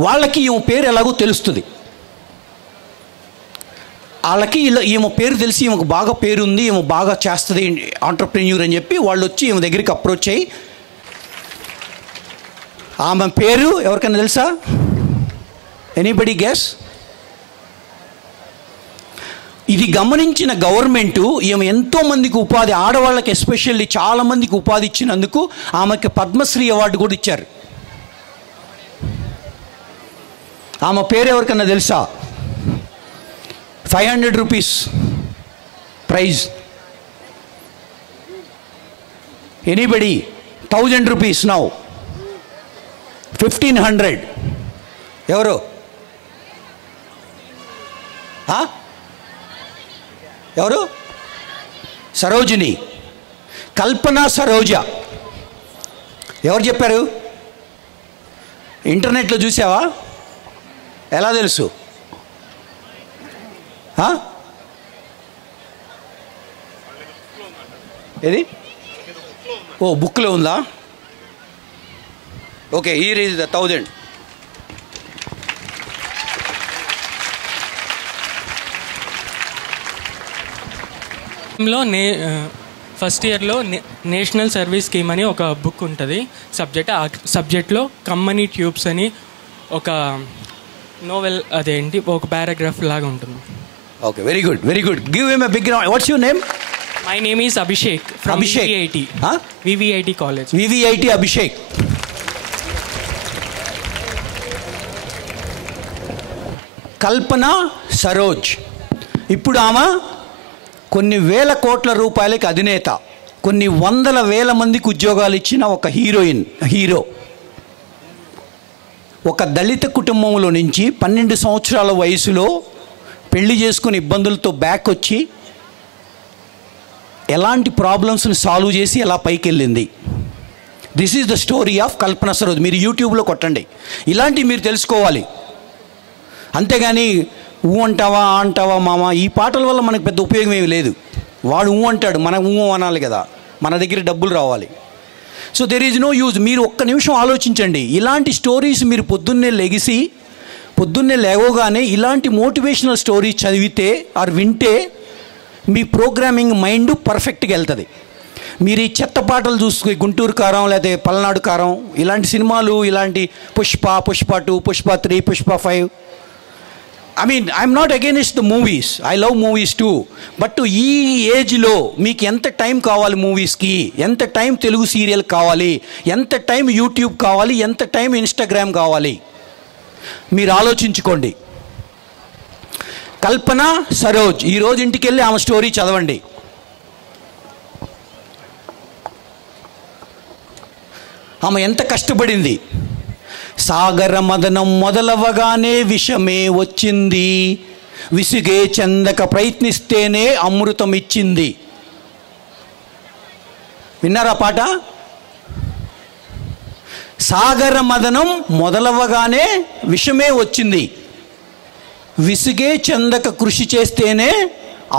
వాళ్ళకి ఈమె పేరు ఎలాగో తెలుస్తుంది, వాళ్ళకి ఈమె పేరు తెలిసి ఈమెకు బాగా పేరు ఉంది, ఈమె బాగా చేస్తుంది ఆంటర్ప్రెన్యూర్ అని చెప్పి వాళ్ళు వచ్చి ఈమె దగ్గరికి అప్రోచ్ అయ్యి, ఆమె పేరు ఎవరికైనా తెలుసా? Anybody guess? ఇది గమనించిన గవర్నమెంటు ఈమె ఎంతోమందికి ఉపాధి, ఆడవాళ్ళకి ఎస్పెషల్లీ చాలామందికి ఉపాధి ఇచ్చినందుకు ఆమెకి పద్మశ్రీ అవార్డు కూడా ఇచ్చారు. ఆమె పేరు ఎవరికన్నా తెలుసా? 500 rupees prize. Anybody? 1000 rupees now, 1500. ఎవరు? ఎవరు? సరోజిని, కల్పన సరోజ. ఎవరు చెప్పారు? ఇంటర్నెట్లో చూసావా? ఎలా తెలుసు? ఏది? ఓ బుక్లో ఉందా? Okay, here is the 1000. లో ఫస్ట్ ఇయర్లో నేషనల్ సర్వీస్ స్కీమ్ అని ఒక బుక్ ఉంటుంది సబ్జెక్ట్. ఆ సబ్జెక్ట్లో కమ్మని ట్యూబ్స్ అని ఒక నోవెల్, అదేంటి ఒక పారాగ్రాఫ్ లాగా ఉంటుంది. Okay, very good, very good. Give him a big round. What's your name? My name is Abhishek from VVIT college. VVIT Abhishek. Kalpana Saroj ఇప్పుడు ఆమె కొన్ని వేల కోట్ల రూపాయలకి అధినేత, కొన్ని వందల వేల మందికి ఉద్యోగాలు ఇచ్చిన ఒక హీరో. ఒక దళిత కుటుంబంలో నుంచి 12 సంవత్సరాల వయసులో పెళ్లి చేసుకుని ఇబ్బందులతో బ్యాక్ వచ్చి ఎలాంటి ప్రాబ్లమ్స్ని సాల్వ్ చేసి ఎలా పైకి వెళ్ళింది. This is the story of Kalpana Saroj. మీరు యూట్యూబ్లో కొట్టండి, ఇలాంటివి మీరు తెలుసుకోవాలి. అంతేగాని ఊ అంటావా అంటావా మామ, ఈ పాటల వల్ల మనకు పెద్ద ఉపయోగం ఏమి లేదు. వాడు ఊ అంటాడు, మనం ఊ అనాలి కదా, మన దగ్గర డబ్బులు రావాలి. So there is no use. మీరు ఒక్క నిమిషం ఆలోచించండి. ఇలాంటి స్టోరీస్ మీరు పొద్దున్నే లేవగానే ఇలాంటి మోటివేషనల్ స్టోరీస్ చదివితే ఆర్ వింటే మీ ప్రోగ్రామింగ్ మైండ్ పర్ఫెక్ట్గా వెళ్తుంది. మీరు ఈ చెత్త పాటలు చూసుకుని గుంటూరు కారం లేకపోతే పల్నాడు కారం ఇలాంటి సినిమాలు, ఇలాంటి Pushpa 2, Pushpa 3, Pushpa 5, I mean, I'm not against the movies. I love movies too. But ఈ ఏజ్లో మీకు ఎంత టైం కావాలి మూవీస్కి, ఎంత టైం తెలుగు సీరియల్ కావాలి, ఎంత టైం యూట్యూబ్ కావాలి, ఎంత టైం ఇన్స్టాగ్రామ్ కావాలి, మీరు ఆలోచించుకోండి. కల్పన సరోజ్ ఈరోజు ఇంటికి వెళ్ళి ఆమె స్టోరీ చదవండి. ఆమె ఎంత కష్టపడింది. సాగర మదనం మొదలవగానే విషమే వచ్చింది, విసిగే చెందక ప్రయత్నిస్తేనే అమృతం ఇచ్చింది. విన్నారా పాట? సాగర మదనం మొదలవగానే విషమే వచ్చింది, విసిగే చెందక కృషి చేస్తేనే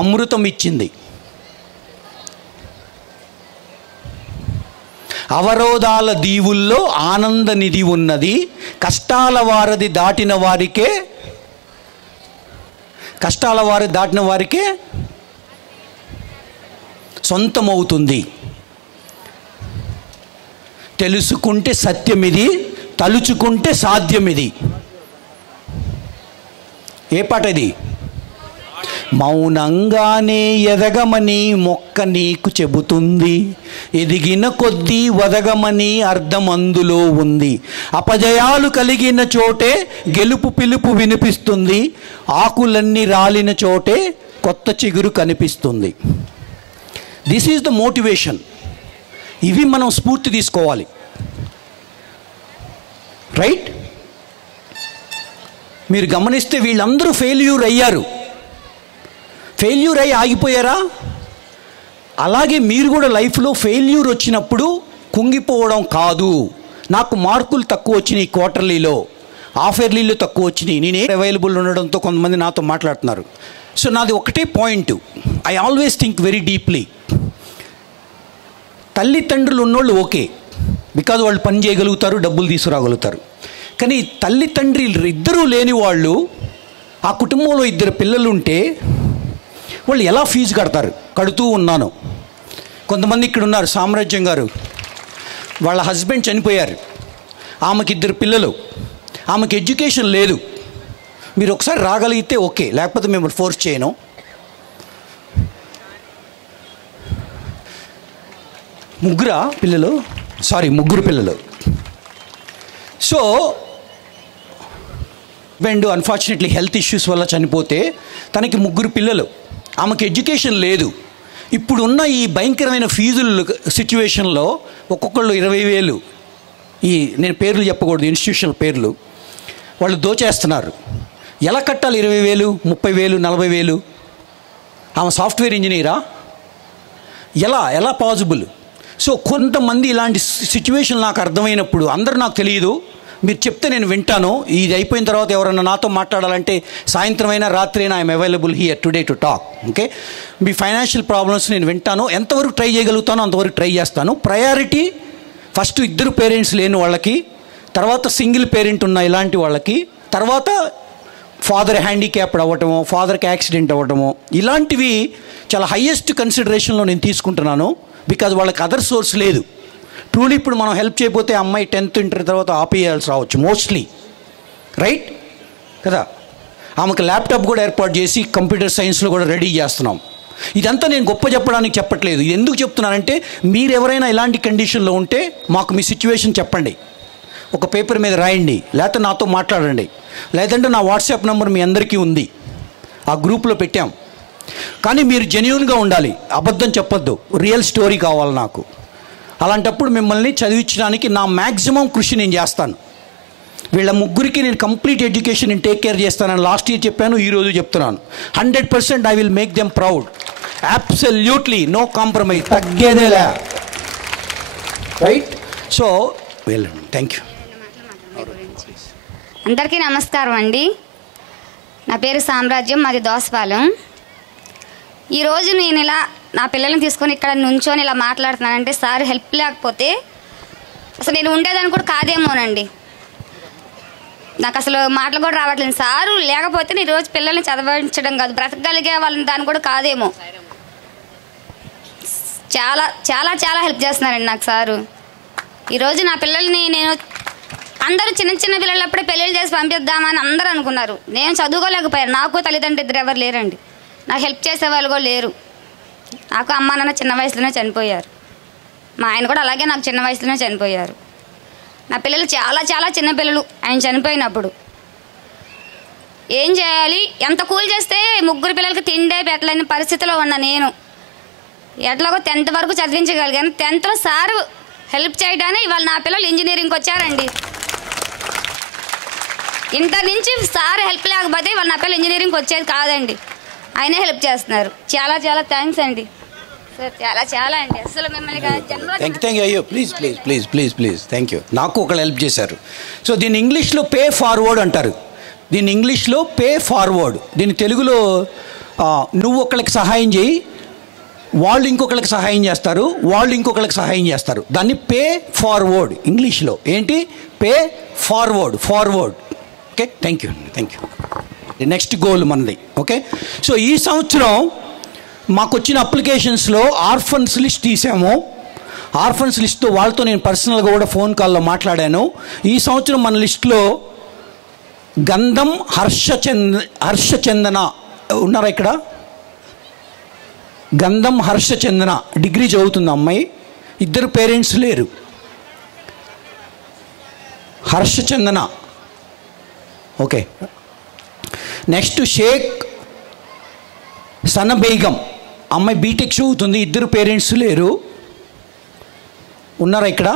అమృతం ఇచ్చింది. అవరోధాల దీవుల్లో ఆనంద నిధి ఉన్నది, కష్టాల వారి దాటిన వారికే సొంతమవుతుంది. తెలుసుకుంటే సత్యమిది, తలుచుకుంటే సాధ్యమిది. ఏ పాట ఇది? మౌనంగానే ఎదగమని మొక్క నీకు చెబుతుంది, ఎదిగిన కొద్దీ వదగమని అర్థం అందులో ఉంది. అపజయాలు కలిగిన చోటే గెలుపు పిలుపు వినిపిస్తుంది, ఆకులన్నీ రాలిన చోటే కొత్త చిగురు కనిపిస్తుంది. This is the motivation. ఇవి మనం స్ఫూర్తి తీసుకోవాలి. రైట్? మీరు గమనిస్తే వీళ్ళందరూ ఫెయిల్యూర్ అయ్యారు. ఫెయిల్యూర్ అయ్యి ఆగిపోయారా? అలాగే మీరు కూడా లైఫ్లో ఫెయిల్యూర్ వచ్చినప్పుడు కుంగిపోవడం కాదు. నాకు మార్కులు తక్కువ వచ్చినాయి, క్వార్టర్లీలో, హాఫ్ ఇయర్లీలో తక్కువ వచ్చినాయి, నేనే అవైలబుల్ ఉండడంతో కొంతమంది నాతో మాట్లాడుతున్నారు. సో నాది ఒకటే point, I always think very deeply. తల్లిదండ్రులు ఉన్నోళ్ళు ఓకే, బికాజ్ వాళ్ళు పని చేయగలుగుతారు, డబ్బులు తీసుకురాగలుగుతారు. కానీ తల్లిదండ్రి ఇద్దరూ లేని వాళ్ళు, ఆ కుటుంబంలో 2 పిల్లలు ఉంటే వాళ్ళు ఎలా ఫీజు కడతారు? కడుతూ ఉన్నాను. కొంతమంది ఇక్కడ ఉన్నారు, సామ్రాజ్యం గారు, వాళ్ళ హస్బెండ్ చనిపోయారు, ఆమెకి 2 పిల్లలు, ఆమెకి ఎడ్యుకేషన్ లేదు. మీరు ఒకసారి రాగలిగితే ఓకే, లేకపోతే మిమ్మల్ని ఫోర్స్ చేయను. ముగ్గురు పిల్లలు. సో వెండు అన్ఫార్చునేట్లీ హెల్త్ ఇష్యూస్ వల్ల చనిపోతే తనకి 3 పిల్లలు, ఆమెకి ఎడ్యుకేషన్ లేదు. ఇప్పుడున్న ఈ భయంకరమైన ఫీజుల సిచ్యువేషన్లో ఒక్కొక్కళ్ళు 20,000, నేను పేర్లు చెప్పకూడదు, ఇన్స్టిట్యూషనల్ పేర్లు, వాళ్ళు దోచేస్తున్నారు. ఎలా కట్టాలి 20,000, 30,000, 40,000? ఆమె సాఫ్ట్వేర్ ఇంజనీరా? ఎలా పాసిబుల్? సో కొంతమంది ఇలాంటి సిచ్యువేషన్ నాకు అర్థమైనప్పుడు, అందరూ నాకు తెలియదు, మీరు చెప్తే నేను వింటాను. ఇది అయిపోయిన తర్వాత ఎవరైనా నాతో మాట్లాడాలంటే సాయంత్రం అయినా రాత్రి అయినా I'm available here today to talk. Okay, me financial problems నేను వింటాను, ఎంతవరకు ట్రై చేయగలుగుతానో అంతవరకు ట్రై చేస్తాను. ప్రయారిటీ ఫస్ట్ 2 పేరెంట్స్ లేని వాళ్ళకి, తర్వాత సింగిల్ పేరెంట్ ఉన్న ఇలాంటి వాళ్ళకి, తర్వాత ఫాదర్ హ్యాండిక్యాప్డ్ అవ్వటము, ఫాదర్కి యాక్సిడెంట్ అవ్వటము, ఇలాంటివి చాలా హయ్యెస్ట్ కన్సిడరేషన్లో నేను తీసుకుంటున్నాను. బికాజ్ వాళ్ళకి అదర్ సోర్స్ లేదు. ట్రూలీ ఇప్పుడు మనం హెల్ప్ చేయకపోతే అమ్మాయి 10th ఇంటర్ తర్వాత ఆపేయాల్సి రావచ్చు మోస్ట్లీ, రైట్ కదా. ఆమెకు ల్యాప్టాప్ కూడా ఏర్పాటు చేసి కంప్యూటర్ సైన్స్లో కూడా రెడీ చేస్తున్నాం. ఇదంతా నేను గొప్ప చెప్పడానికి చెప్పట్లేదు. ఇది ఎందుకు చెప్తున్నానంటే, మీరు ఎవరైనా ఇలాంటి కండిషన్లో ఉంటే మాకు మీ సిచ్యువేషన్ చెప్పండి, ఒక పేపర్ మీద రాయండి, లేకపోతే నాతో మాట్లాడండి, లేదంటే నా వాట్సాప్ నెంబర్ మీ అందరికీ ఉంది, ఆ గ్రూప్లో పెట్టాం. కానీ మీరు జెన్యూన్గా ఉండాలి, అబద్ధం చెప్పొద్దు, రియల్ స్టోరీ కావాలి నాకు. అలాంటప్పుడు మిమ్మల్ని చదివించడానికి నా మ్యాక్సిమం కృషి నేను చేస్తాను. వీళ్ళ ముగ్గురికి నేను కంప్లీట్ ఎడ్యుకేషన్ నేను టేక్ కేర్ చేస్తానని లాస్ట్ ఇయర్ చెప్పాను, ఈరోజు చెప్తున్నాను. 100% I will make them proud. Absolutely no compromise, తగ్గేదేలే, రైట్. సో వెళ్ళండి, థ్యాంక్ యూ. అందరికీ నమస్కారం అండి. నా పేరు సామ్రాజ్యం, మాది దోసపాలెం. ఈరోజు నేను ఇలా నా పిల్లల్ని తీసుకొని ఇక్కడ నుంచొని ఇలా మాట్లాడుతున్నానంటే సార్ హెల్ప్ లేకపోతే అసలు నేను ఉండేదాన్ని కూడా కాదేమోనండి. నాకు అసలు మాటలు కూడా రావట్లేదు. సారు లేకపోతే నేను ఈరోజు పిల్లల్ని చదవించడం కాదు, బ్రతకగలిగే వాళ్ళని దాన్ని కూడా కాదేమో. చాలా చాలా చాలా హెల్ప్ చేస్తున్నారండి నాకు సారు. ఈరోజు నా పిల్లల్ని నేను అందరూ చిన్న చిన్న పిల్లలప్పుడే పెళ్ళిళ్ళు చేసి పంపిద్దామని అందరూ అనుకున్నారు. నేను చదువుకోలేకపోయాను. నాకు తల్లిదండ్రులు ఇద్దరు ఎవరు లేరండి, నాకు హెల్ప్ చేసేవాళ్ళు కూడా లేరు. నాకు అమ్మ నాన్న చిన్న వయసులోనే చనిపోయారు. మా ఆయన కూడా అలాగే నాకు చిన్న వయసులోనే చనిపోయారు. నా పిల్లలు చాలా చాలా చిన్న పిల్లలు ఆయన చనిపోయినప్పుడు. ఏం చేయాలి, ఎంత కూలి చేస్తే ముగ్గురు పిల్లలకి తిండే పెట్టలేని పరిస్థితిలో ఉన్న నేను ఎట్లాగో 10th వరకు చదివించగలిగాను. 10thలో సారు హెల్ప్ చేయడానికి ఇవాళ నా పిల్లలు ఇంజనీరింగ్కి వచ్చారండి. ఇంటర్ నుంచి సార్ హెల్ప్ లేకపోతే ఇవాళ నా పిల్లలు ఇంజనీరింగ్కి వచ్చేది కాదండి. ఆయనే హెల్ప్ చేస్తున్నారు. చాలా చాలా థ్యాంక్స్ అండి సార్, చాలా చాలా అండి. అసలు మిమ్మల్ని థ్యాంక్ యూ. అయ్యో please please please please please thank you. నాకు ఒకళ్ళు హెల్ప్ చేశారు. సో దీన్ని ఇంగ్లీష్లో పే ఫార్వర్డ్ అంటారు. దీన్ని ఇంగ్లీష్లో పే ఫార్వర్డ్. దీన్ని తెలుగులో నువ్వు ఒకళ్ళకి సహాయం చేయి, వాళ్ళు ఇంకొకళ్ళకి సహాయం చేస్తారు, వాళ్ళు ఇంకొకళ్ళకి సహాయం చేస్తారు. దాన్ని పే ఫార్వర్డ్ ఇంగ్లీష్లో. ఏంటి? Pay forward, forward. Okay, thank you. Thank you. Next goal మనది. ఓకే, సో ఈ సంవత్సరం మాకు వచ్చిన అప్లికేషన్స్లో ఆర్ఫన్స్ లిస్ట్ తీసాము. ఆర్ఫన్స్ లిస్ట్తో వాళ్ళతో నేను పర్సనల్గా కూడా ఫోన్ కాల్లో మాట్లాడాను. ఈ సంవత్సరం మన లిస్టులో గంధం హర్షచందన ఉన్నారా ఇక్కడ? గంధం హర్షచందన డిగ్రీ చదువుతుంది అమ్మాయి, ఇద్దరు పేరెంట్స్ లేరు. హర్షచందన. ఓకే, నెక్స్ట్ షేక్ సన బేగం, అమ్మాయి బీటెక్ చదువుతుంది, ఇద్దరు పేరెంట్స్ లేరు. ఉన్నారా ఇక్కడ?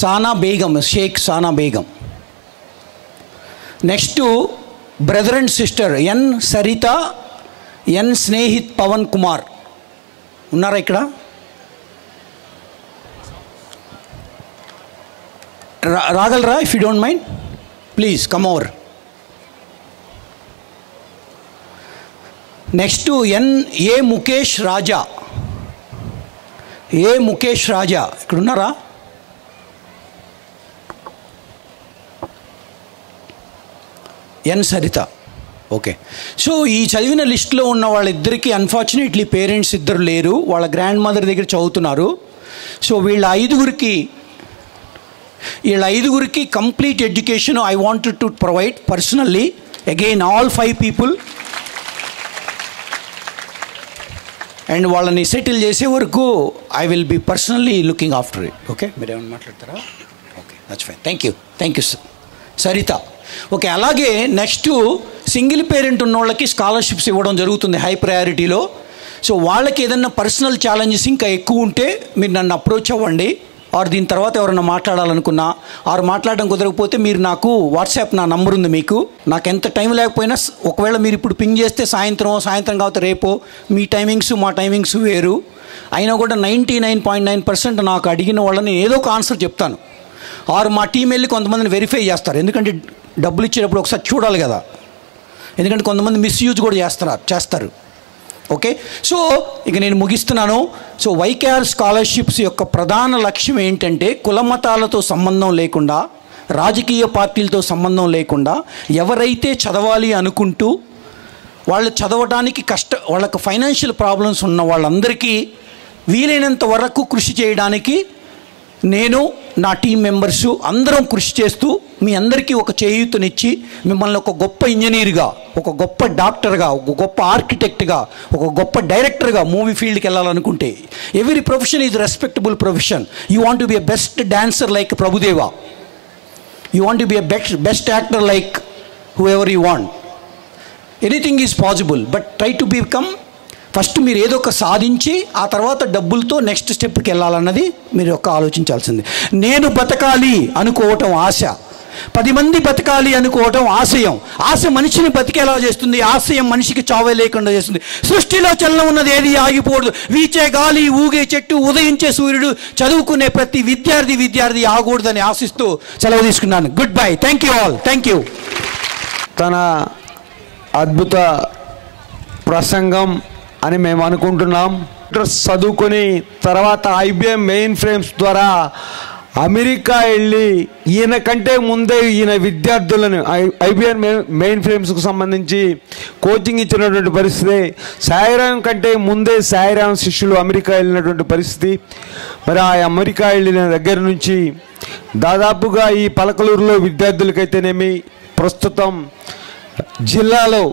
సానా Begum, Sheikh Sana Begum. Next brother and sister N Saritha, N Snehith Pavan Kumar. ఉన్నారా ఇక్కడ? రాగలరా? If you don't mind please come over. Next A Mukesh Raja. A Mukesh Raja ఇక్కడ ఉన్నారా? ఎన్ సరిత. ఓకే, సో ఈ చదివిన లిస్టులో ఉన్న వాళ్ళిద్దరికీ అన్ఫార్చునేట్లీ పేరెంట్స్ ఇద్దరు లేరు, వాళ్ళ గ్రాండ్ మదర్ దగ్గర చదువుతున్నారు. సో వీళ్ళ ఐదుగురికి complete education I wanted to provide personally. Again all 5 people. And వాళ్ళని సెటిల్ చేసే వరకు I will B personally looking after it. Okay, మీరు ఏమైనా మాట్లాడతారా? Okay, that's fine. Thank you. Thank you Saritha. Okay, అలాగే నెక్స్ట్ సింగిల్ పేరెంట్ ఉన్న వాళ్ళకి scholarships ఇవ్వడం జరుగుతుంది హై ప్రయారిటీలో. సో వాళ్ళకి ఏదన్నా పర్సనల్ ఛాలెంజెస్ ఇంకా ఎక్కువ ఉంటే మీరు నన్ను అప్రోచ్ అవ్వండి. ఆర్ దీని తర్వాత ఎవరన్నా మాట్లాడాలనుకున్నా ఆర్ మాట్లాడడం కుదరకపోతే మీరు నాకు వాట్సాప్ నా నంబర్ ఉంది మీకు. నాకు ఎంత టైం లేకపోయినా ఒకవేళ మీరు ఇప్పుడు పింగ్ చేస్తే సాయంత్రం కాకపోతే రేపో, మీ టైమింగ్స్ మా టైమింగ్స్ వేరు అయినా కూడా 99.9% నాకు అడిగిన వాళ్ళని ఏదో ఒక ఆన్సర్ చెప్తాను. ఆర్ మా టీం వెళ్ళి కొంతమందిని వెరిఫై చేస్తారు, ఎందుకంటే డబ్బులు ఇచ్చేటప్పుడు ఒకసారి చూడాలి కదా, ఎందుకంటే కొంతమంది మిస్యూజ్ కూడా చేస్తారు. ఓకే, సో ఇక నేను ముగిస్తున్నాను. సో వైకేఆర్ స్కాలర్షిప్స్ యొక్క ప్రధాన లక్ష్యం ఏంటంటే కుల మతాలతో సంబంధం లేకుండా రాజకీయ పార్టీలతో సంబంధం లేకుండా ఎవరైతే చదవాలి అనుకుంటూ వాళ్ళు చదవడానికి వాళ్ళకు ఫైనాన్షియల్ ప్రాబ్లమ్స్ ఉన్న వాళ్ళందరికీ వీలైనంత వరకు కృషి చేయడానికి నేను నా టీం మెంబర్సు అందరం కృషి చేస్తూ మీ అందరికీ ఒక చేయూతనిచ్చి మిమ్మల్ని ఒక గొప్ప ఇంజనీర్గా, ఒక గొప్ప డాక్టర్గా, ఒక గొప్ప ఆర్కిటెక్ట్గా, ఒక గొప్ప డైరెక్టర్గా మూవీ ఫీల్డ్కి వెళ్ళాలనుకుంటే every profession is respectable profession. You want to be a best dancer like Prabhudeva, you want to be a best actor like who ever you want. Anything is possible, but try to become first మీరు ఏదో ఒక సాధించి ఆ తర్వాత డబ్బులతో next స్టెప్కి వెళ్ళాలన్నది మీరు ఒక ఆలోచించాల్సింది. నేను బతకాలి అనుకోవటం ఆశ, 10 మంది బతకాలి అనుకోవటం ఆశయం. ఆశ మనిషిని బతికేలా చేస్తుంది, ఆశయం మనిషికి చావే లేకుండా చేస్తుంది. సృష్టిలో చలనం ఉన్నది ఏది ఆగిపోదు. వీచే గాలి, ఊగే చెట్టు, ఉదయించే సూర్యుడు, చదువుకునే ప్రతి విద్యార్థి ఆగకూడదని ఆశిస్తూ సెలవు తీసుకున్నాను. Good bye. Thank you all. Thank you. తన అద్భుత ప్రసంగం అని మేము అనుకుంటున్నాం. చదువుకొని తర్వాత IBM మెయిన్ ఫ్రేమ్స్ ద్వారా అమెరికా వెళ్ళి ఈయన కంటే ముందే ఈయన విద్యార్థులను IBM మెయిన్ ఫ్రేమ్స్కు సంబంధించి కోచింగ్ ఇచ్చినటువంటి పరిస్థితి. సాయిరాం కంటే ముందే సాయిరాం శిష్యులు అమెరికా వెళ్ళినటువంటి పరిస్థితి. మరి ఆ అమెరికా వెళ్ళిన దగ్గర నుంచి దాదాపుగా ఈ పలకలూరులో విద్యార్థులకైతేనేమి ప్రస్తుతం జిల్లాలో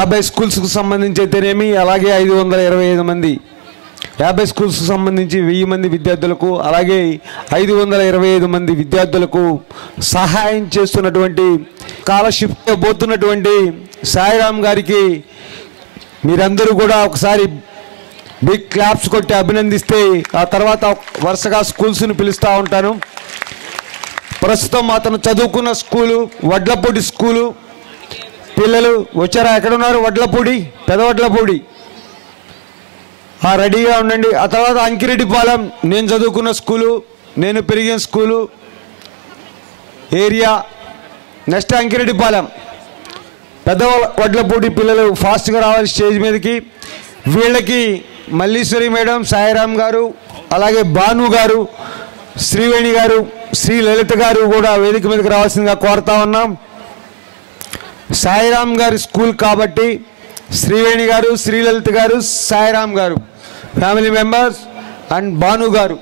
50 స్కూల్స్కు సంబంధించి అయితేనేమి, అలాగే 525 మంది 50 స్కూల్స్కు సంబంధించి 1000 మంది విద్యార్థులకు, అలాగే 525 మంది విద్యార్థులకు సహాయం చేస్తున్నటువంటి స్కాలర్షిప్ పోతున్నటువంటి సాయిరాం గారికి మీరందరూ కూడా ఒకసారి బిగ్ క్లాప్స్ కొట్టి అభినందిస్తే ఆ తర్వాత వరుసగా స్కూల్స్ని పిలుస్తూ ఉంటాను. ప్రస్తుతం అతను చదువుకున్న స్కూలు వడ్లపూడి స్కూలు. పిల్లలు వచ్చారా? ఎక్కడున్నారు? వడ్లపూడి, పెదవడ్లపూడి, రెడీగా ఉండండి. ఆ తర్వాత అంకిరెడ్డిపాలెం, నేను చదువుకున్న స్కూలు, నేను పెరిగిన స్కూలు ఏరియా. నెక్స్ట్ అంకిరెడ్డిపాలెం, పెద్ద వడ్లపూడి పిల్లలు ఫాస్ట్గా రావాలి స్టేజ్ మీదకి. వీళ్ళకి మల్లీశ్వరి మేడం, సాయిరాం గారు, అలాగే భాను గారు, శ్రీవేణి గారు, శ్రీ లలిత గారు కూడా వేదిక మీదకి రావాల్సిందిగా కోరుతా ఉన్నాం. సాయిరాం గారి స్కూల్ కాబట్టి శ్రీవేణి గారు, శ్రీలలిత గారు, సాయిరాం గారు ఫ్యామిలీ మెంబర్స్ అండ్ భాను గారు.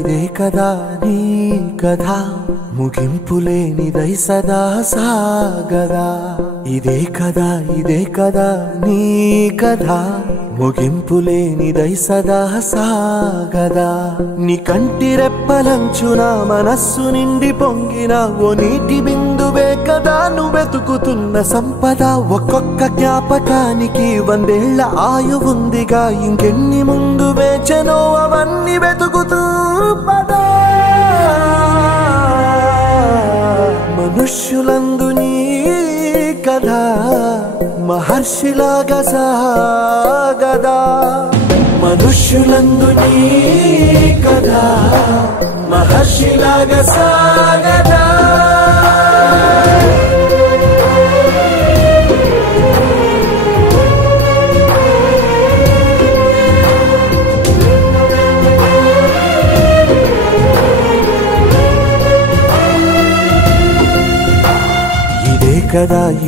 ఇదే కదా నీ కథ, ముగింపులేనిదై సదా సాగదా. ఇదే కదా నీ కథ, ముగింపులేనిదై సదా సాగదా. నీ కంటి రెప్పలంచున మనస్సు నిండి పొంగిన ఓ నీటి బిందువే కదా నువ్వెతుకుతున్న సంపద. ఒక్కొక్క జ్ఞాపకానికి 100 ఏళ్ల ఆయువుందిగా, ఇంకెన్ని ముందు వేచనో అవన్నీ వెతుకుతూ పదా. మనుష్యులందు నీ కథ మహర్షిలాగా సాగదా. మనుష్యులందు నీ కథ మహర్షిలాగా సాగదా.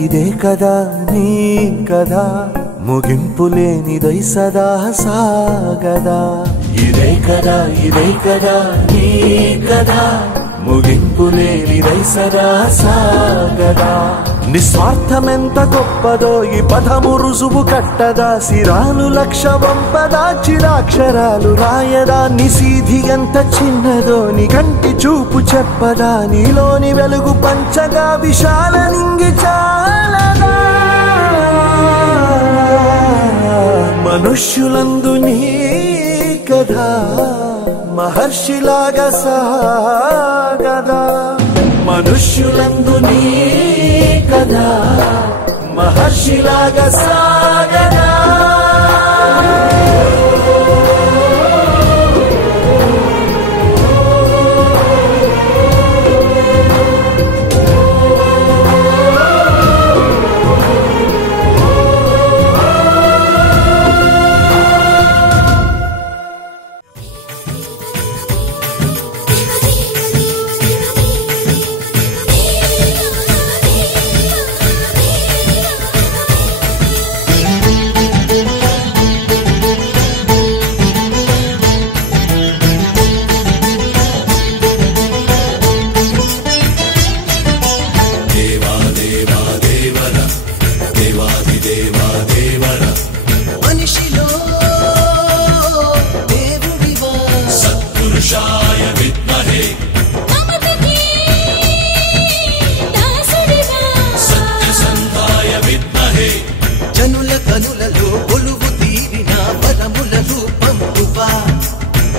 ఇదే కదా నీ కథ, ముగింపులేనిదై సదా సాగదా. ఇదే కదా నీ కథ, ముగింపులేనిదై సదా సాగదా. నిస్వార్థమెంత గొప్పదో ఈ పదము రుజువు కట్టదా. సిరాలు 1,00,000 వంపదా, చిరాక్షరాలు రాయదా. నిశీధి ఎంత చిన్నదో నీ కంటి చూపు చెప్పదా. నీలోని వెలుగు పంచగా విశాల నింగి చాలదా. మనుష్యులందు నీ కథ మహర్షి మహర్షిలాగా సాగదా మనుష్యులందు నీ కదా మహర్షిలాగా సాగదా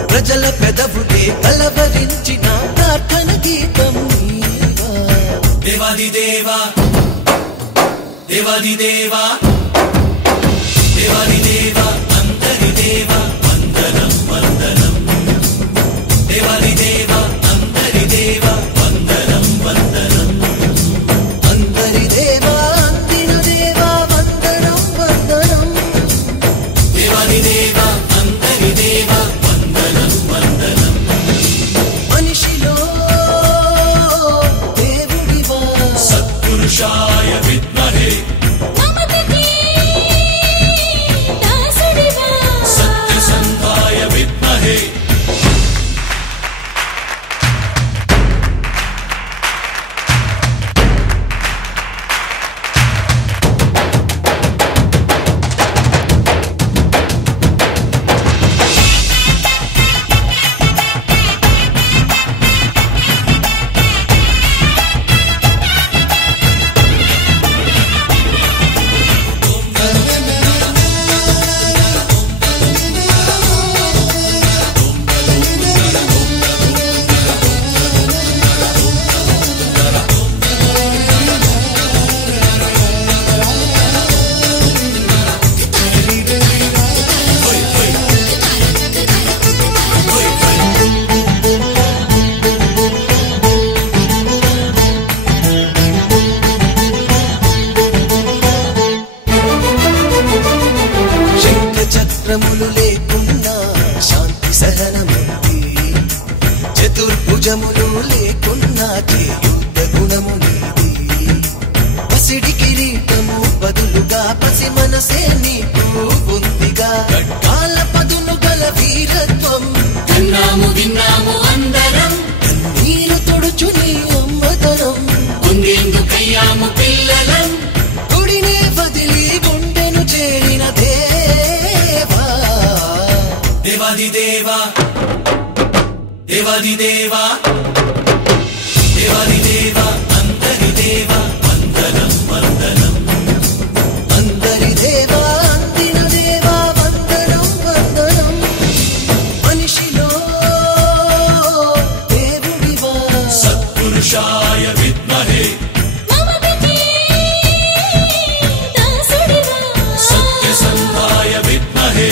ప్రజల పెదవులే కలవరించిన ప్రార్థన గీతం దేవాది దేవా దేవాది దేవా దేవాది దేవా అందరి దేవా వందనం వందనం దేవాది దేవా అందరి దేవా వందనం వందనం అందరి దేవా అందిన దేవా వందనం వందనం దేవాది దేవా అందరి దేవా మనిషిలో దేవుడివా సత్పురుషాయ విద్మహే సత్యసంధాయ విద్మహే చక్రములు లేకున్నా శాంతి సహనముంది చతుర్భుజములు లేకున్నా చేయుద్ధ గుణము నీది పసిడి కిరీటము బదులుగా పసి మనసే నీకు ఉందిగా కాల పదును గల వీరత్వం కన్నాము విన్నాము అందరం కన్నీరు తొడుచు నీ అమ్మతనం పొందేందుకయ్యాము పిల్లలం గుడినే వదిలి గుండెను చేరిన దేవాది దేవా దేవాది దేవా దేవాది దేవా అందరి దేవా వందనం వందనం అందరి దేవా అందిన దేవా వందనం వందనం మనిషిలో దేవుడివా సత్పురుషాయ విద్మహే సత్యసంధాయ విద్మహే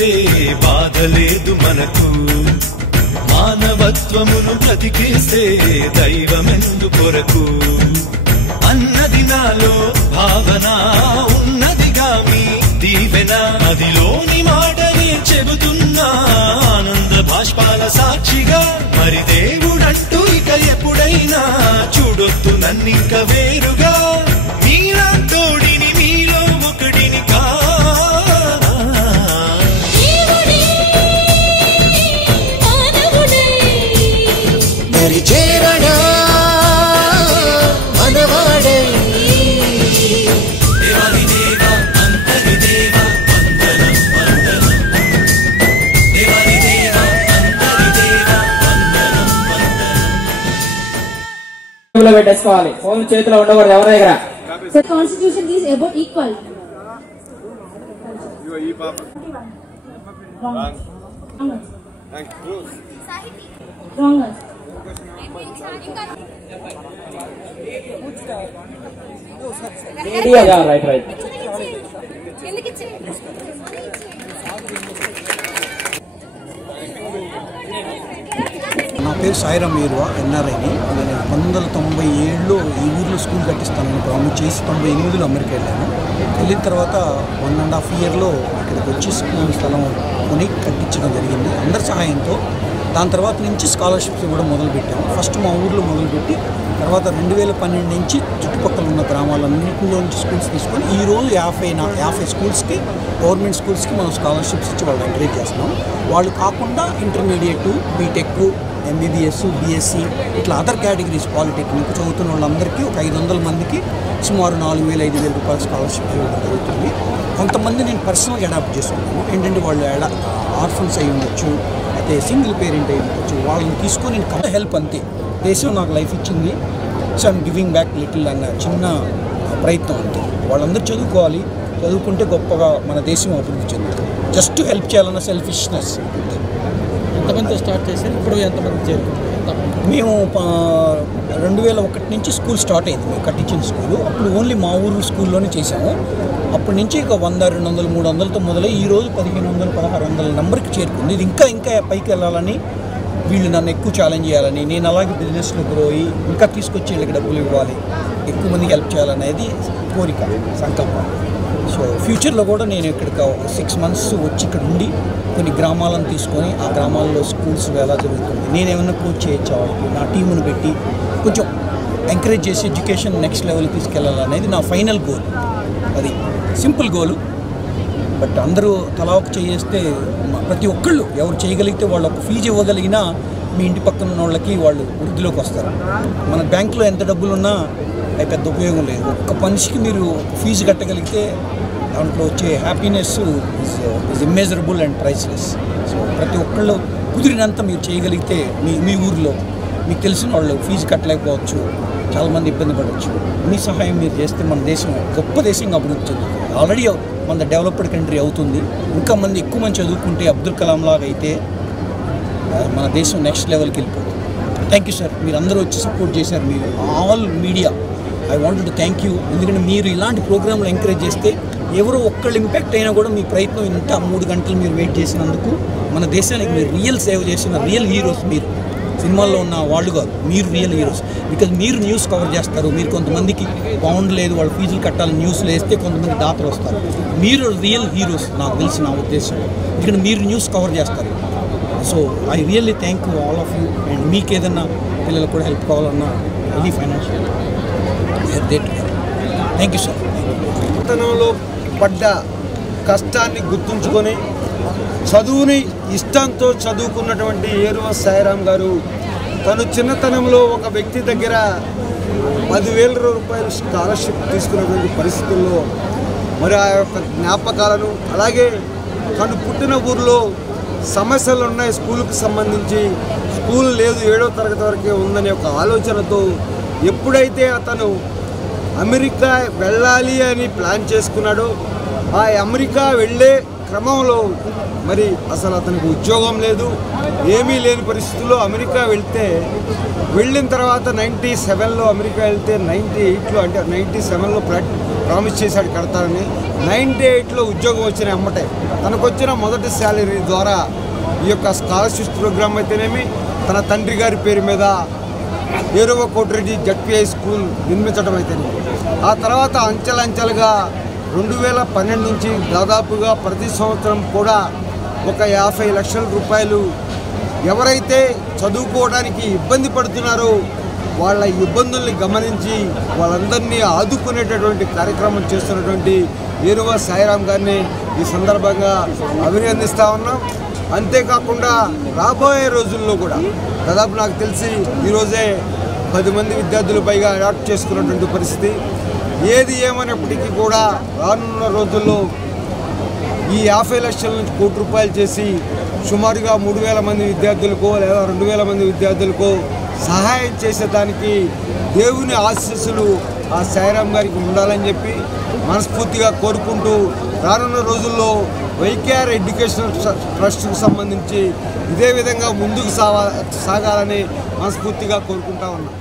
కలిస్తే బాధ లేదు మనకు. మానవత్వమును బ్రతికేస్తే దైవమెందు కొరకు అన్నది నాలో భావన, ఉన్నదిగా మీ దీవెన. నదిలోని మాటనే చెబుతున్నా ఆనంద బాష్పాల సాక్షిగా. మరి దేవుడంటూ ఇక ఎప్పుడైనా చూడొద్దు నన్నింక వేరుగా. మీరా తోడిని మీలో ఒకడిని కా చేరడా మనవాడే. దేవాది దేవా అంతరి దేవా వందనం వందనం. దేవాది దేవా అంతరి దేవా వందనం వందనం. పెట్టేసుకోవాలి, ఫోన్ చేతిలో ఉండకూడదు ఎవరి దగ్గర. So constitution is about equal. Wrong. Right. నా పేరు సాయిరామ్ ఈర్వా, ఎన్ఆర్ఐని. నేను 1997లో ఈ ఊర్లో స్కూల్ కట్టిస్తానని ప్రామిస్ చేసి 98లో అమెరికా వెళ్ళాను. వెళ్ళిన తర్వాత 1.5 ఇయర్లో ఇక్కడికి వచ్చి స్కూల్ స్థలం కొని కట్టించడం జరిగింది అందరి సహాయంతో. దాని తర్వాత నుంచి స్కాలర్షిప్స్ కూడా మొదలుపెట్టాము. ఫస్ట్ మా ఊర్లో మొదలుపెట్టి తర్వాత 2012 నుంచి చుట్టుపక్కల ఉన్న గ్రామాలన్నింటిలో నుంచి స్కూల్స్ తీసుకొని ఈరోజు 50 స్కూల్స్కి, గవర్నమెంట్ స్కూల్స్కి మనం స్కాలర్షిప్స్ ఇచ్చి వాళ్ళు ఎంకరేజ్ చేస్తున్నాం. వాళ్ళు కాకుండా ఇంటర్మీడియట్, బీటెక్, ఎంబీబీఎస్, బీఎస్సీ ఇట్లా అదర్ కేటగిరీస్ పాలిటెక్నిక్ చదువుతున్న వాళ్ళందరికీ ఒక 500 మందికి సుమారు 4,000-5,000 రూపాయల స్కాలర్షిప్ ఇవ్వడం జరుగుతుంది. కొంతమంది నేను పర్సనల్గా అడాప్ట్ చేసుకున్నాను. ఏంటంటే వాళ్ళు ఆర్ఫన్స్ అయి ఉండొచ్చు, అయితే సింగిల్ పేరెంట్ అయి ఉండొచ్చు. వాళ్ళని తీసుకొని నేను హెల్ప్ అంతే. దేశం నాకు లైఫ్ ఇచ్చింది, so I'm giving back little అన్న చిన్న ప్రయత్నం అంతే. వాళ్ళందరూ చదువుకోవాలి, చదువుకుంటే గొప్పగా మన దేశం అభివృద్ధి చెందుతుంది. జస్ట్ హెల్ప్ చేయాలన్న సెల్ఫిష్నెస్. ఎంతమంది స్టార్ట్ చేశారు, ఇప్పుడు ఎంతమంది చేరుకుంటారు? మేము 2001 నుంచి స్కూల్ స్టార్ట్ అయింది, మేము కట్టించిన స్కూలు. అప్పుడు ఓన్లీ మా ఊరు స్కూల్లోనే చేసాము. అప్పటి నుంచి ఇక 100, 200, 300తో మొదలై ఈరోజు 1500, 1600 నెంబర్కి చేరుకుంది. ఇది ఇంకా పైకి వెళ్ళాలని, వీళ్ళు నన్ను ఎక్కువ ఛాలెంజ్ చేయాలని, నేను అలాగే బిజినెస్లో గ్రో అయ్యి ఇంకా తీసుకొచ్చి వీళ్ళకి డబ్బులు ఇవ్వాలి, ఎక్కువ మందికి హెల్ప్ చేయాలనేది కోరిక, సంకల్పం. సో ఫ్యూచర్లో కూడా నేను ఇక్కడికి 6 months వచ్చి ఇక్కడ ఉండి కొన్ని గ్రామాలను తీసుకొని ఆ గ్రామాల్లో స్కూల్స్ ఎలా జరుగుతుంది, నేనేమన్నా కోచ్ చేయొచ్చా వాళ్ళకి, నా టీమును పెట్టి కొంచెం ఎంకరేజ్ చేసి ఎడ్యుకేషన్ నెక్స్ట్ లెవెల్కి తీసుకెళ్ళాలనేది నా ఫైనల్ గోల్. అది సింపుల్ గోలు, బట్ అందరూ తలా ఒక చేస్తే ప్రతి ఒక్కళ్ళు ఎవరు చేయగలిగితే వాళ్ళు ఒక ఫీజు ఇవ్వగలిగినా మీ ఇంటి పక్కన ఉన్న వాళ్ళకి వాళ్ళు వృద్ధిలోకి వస్తారు. మన బ్యాంకులో ఎంత డబ్బులున్నా అది పెద్ద ఉపయోగం లేదు. ఒక్క మనిషికి మీరు ఫీజు కట్టగలిగితే దాంట్లో వచ్చే happiness is immeasurable and priceless. So ప్రతి ఒక్కళ్ళు కుదిరినంత మీరు చేయగలిగితే మీ ఊరిలో మీకు తెలిసిన వాళ్ళు ఫీజు కట్టలేకపోవచ్చు, చాలామంది ఇబ్బంది పడవచ్చు. మీ సహాయం మీరు చేస్తే మన దేశం గొప్ప దేశంగా అభివృద్ధి చెందుతుంది. ఆల్రెడీ మన డెవలప్డ్ కంట్రీ అవుతుంది. ఇంకా ఎక్కువ మంది చదువుకుంటే అబ్దుల్ కలాం లాగా అయితే మన దేశం నెక్స్ట్ లెవెల్కి వెళ్ళిపోతుంది. థ్యాంక్ యూ సార్, మీరు అందరూ వచ్చి సపోర్ట్ చేశారు. మీరు all media I want to thank you. ఎందుకంటే మీరు ఇలాంటి ప్రోగ్రాంలు ఎంకరేజ్ చేస్తే ఎవరో ఒక్కళ్ళు ఇంపాక్ట్ అయినా కూడా మీ ప్రయత్నం ఇంత 3 గంటలు మీరు వెయిట్ చేసినందుకు మన దేశానికి మీరు రియల్ సేవ చేసిన రియల్ హీరోస్. మీరు సినిమాల్లో ఉన్న వాళ్ళు కాదు, మీరు రియల్ హీరోస్. బికాజ్ మీరు న్యూస్ కవర్ చేస్తారు. మీరు కొంతమందికి పౌండ్ లేదు, వాళ్ళ ఫీజులు కట్టాలని న్యూస్లో వేస్తే కొంతమంది దాతలు వస్తారు. మీరు రియల్ హీరోస్ నాకు తెలిసి, నా ఉద్దేశం. ఎందుకంటే మీరు న్యూస్ కవర్ చేస్తారు. So I really thank you all of you. And మీకు ఏదన్నా పిల్లలకు కూడా హెల్ప్ కావాలన్నా any financial thank you sir. పట్టణంలో పడ్డ కష్టాన్ని గుర్తుంచుకొని చదువుని ఇష్టంతో చదువుకున్నటువంటి ఏరువ సాయిరామ్ గారు తను చిన్నతనంలో ఒక వ్యక్తి దగ్గర 10,000 రూపాయలు స్కాలర్షిప్ తీసుకున్నటువంటి పరిస్థితుల్లో మరి ఆ యొక్క జ్ఞాపకాలను, అలాగే తను పుట్టిన ఊరిలో సమస్యలు ఉన్నాయి స్కూల్కి సంబంధించి, స్కూల్ లేదు 7వ తరగతి వరకే ఉందనే ఒక ఆలోచనతో ఎప్పుడైతే అతను అమెరికా వెళ్ళాలి అని ప్లాన్ చేసుకున్నాడో, ఆ అమెరికా వెళ్ళే క్రమంలో మరి అసలు అతనికి ఉద్యోగం లేదు, ఏమీ లేని పరిస్థితుల్లో అమెరికా వెళ్ళిన తర్వాత 97లో అమెరికా వెళ్తే 98లో అంటే 97లో ప్రామిస్ చేశాడు కడతారని. 98లో ఉద్యోగం వచ్చిన అమ్మటే తనకు వచ్చిన మొదటి శాలరీ ద్వారా ఈ యొక్క స్కాలర్షిప్ ప్రోగ్రామ్ అయితేనేమి తన తండ్రి గారి పేరు మీద ఏరువ కోటిరెడ్డి జడ్పీఐ స్కూల్ నిర్మించడం అయితేనేమి, ఆ తర్వాత అంచెలంచెలుగా 2012 నుంచి దాదాపుగా ప్రతి సంవత్సరం కూడా ఒక 50 లక్షల రూపాయలు ఎవరైతే చదువుకోవడానికి ఇబ్బంది పడుతున్నారో వాళ్ళ ఇబ్బందుల్ని గమనించి వాళ్ళందరినీ ఆదుకునేటటువంటి కార్యక్రమం చేస్తున్నటువంటి ఏరువ సాయిరాం గారిని ఈ సందర్భంగా అభినందిస్తూ ఉన్నాం. అంతేకాకుండా రాబోయే రోజుల్లో కూడా దాదాపు నాకు తెలిసి ఈరోజే 10 మంది విద్యార్థులు పైగా అడాప్ట్ చేసుకున్నటువంటి పరిస్థితి. ఏది ఏమైనప్పటికీ కూడా రానున్న రోజుల్లో ఈ 50 లక్షల నుంచి ₹1 కోటి చేసి సుమారుగా 3,000 మంది విద్యార్థులకో లేదా 2,000 మంది విద్యార్థులకో సహాయం చేసేదానికి దేవుని ఆశీస్సులు ఆ సాయిరాం గారికి ఉండాలని చెప్పి మనస్ఫూర్తిగా కోరుకుంటూ రానున్న రోజుల్లో వైకేఆర్ ఎడ్యుకేషనల్ ట్రస్ట్కు సంబంధించి ఇదే విధంగా ముందుకు సాగాలని మనస్ఫూర్తిగా కోరుకుంటా ఉన్నాం.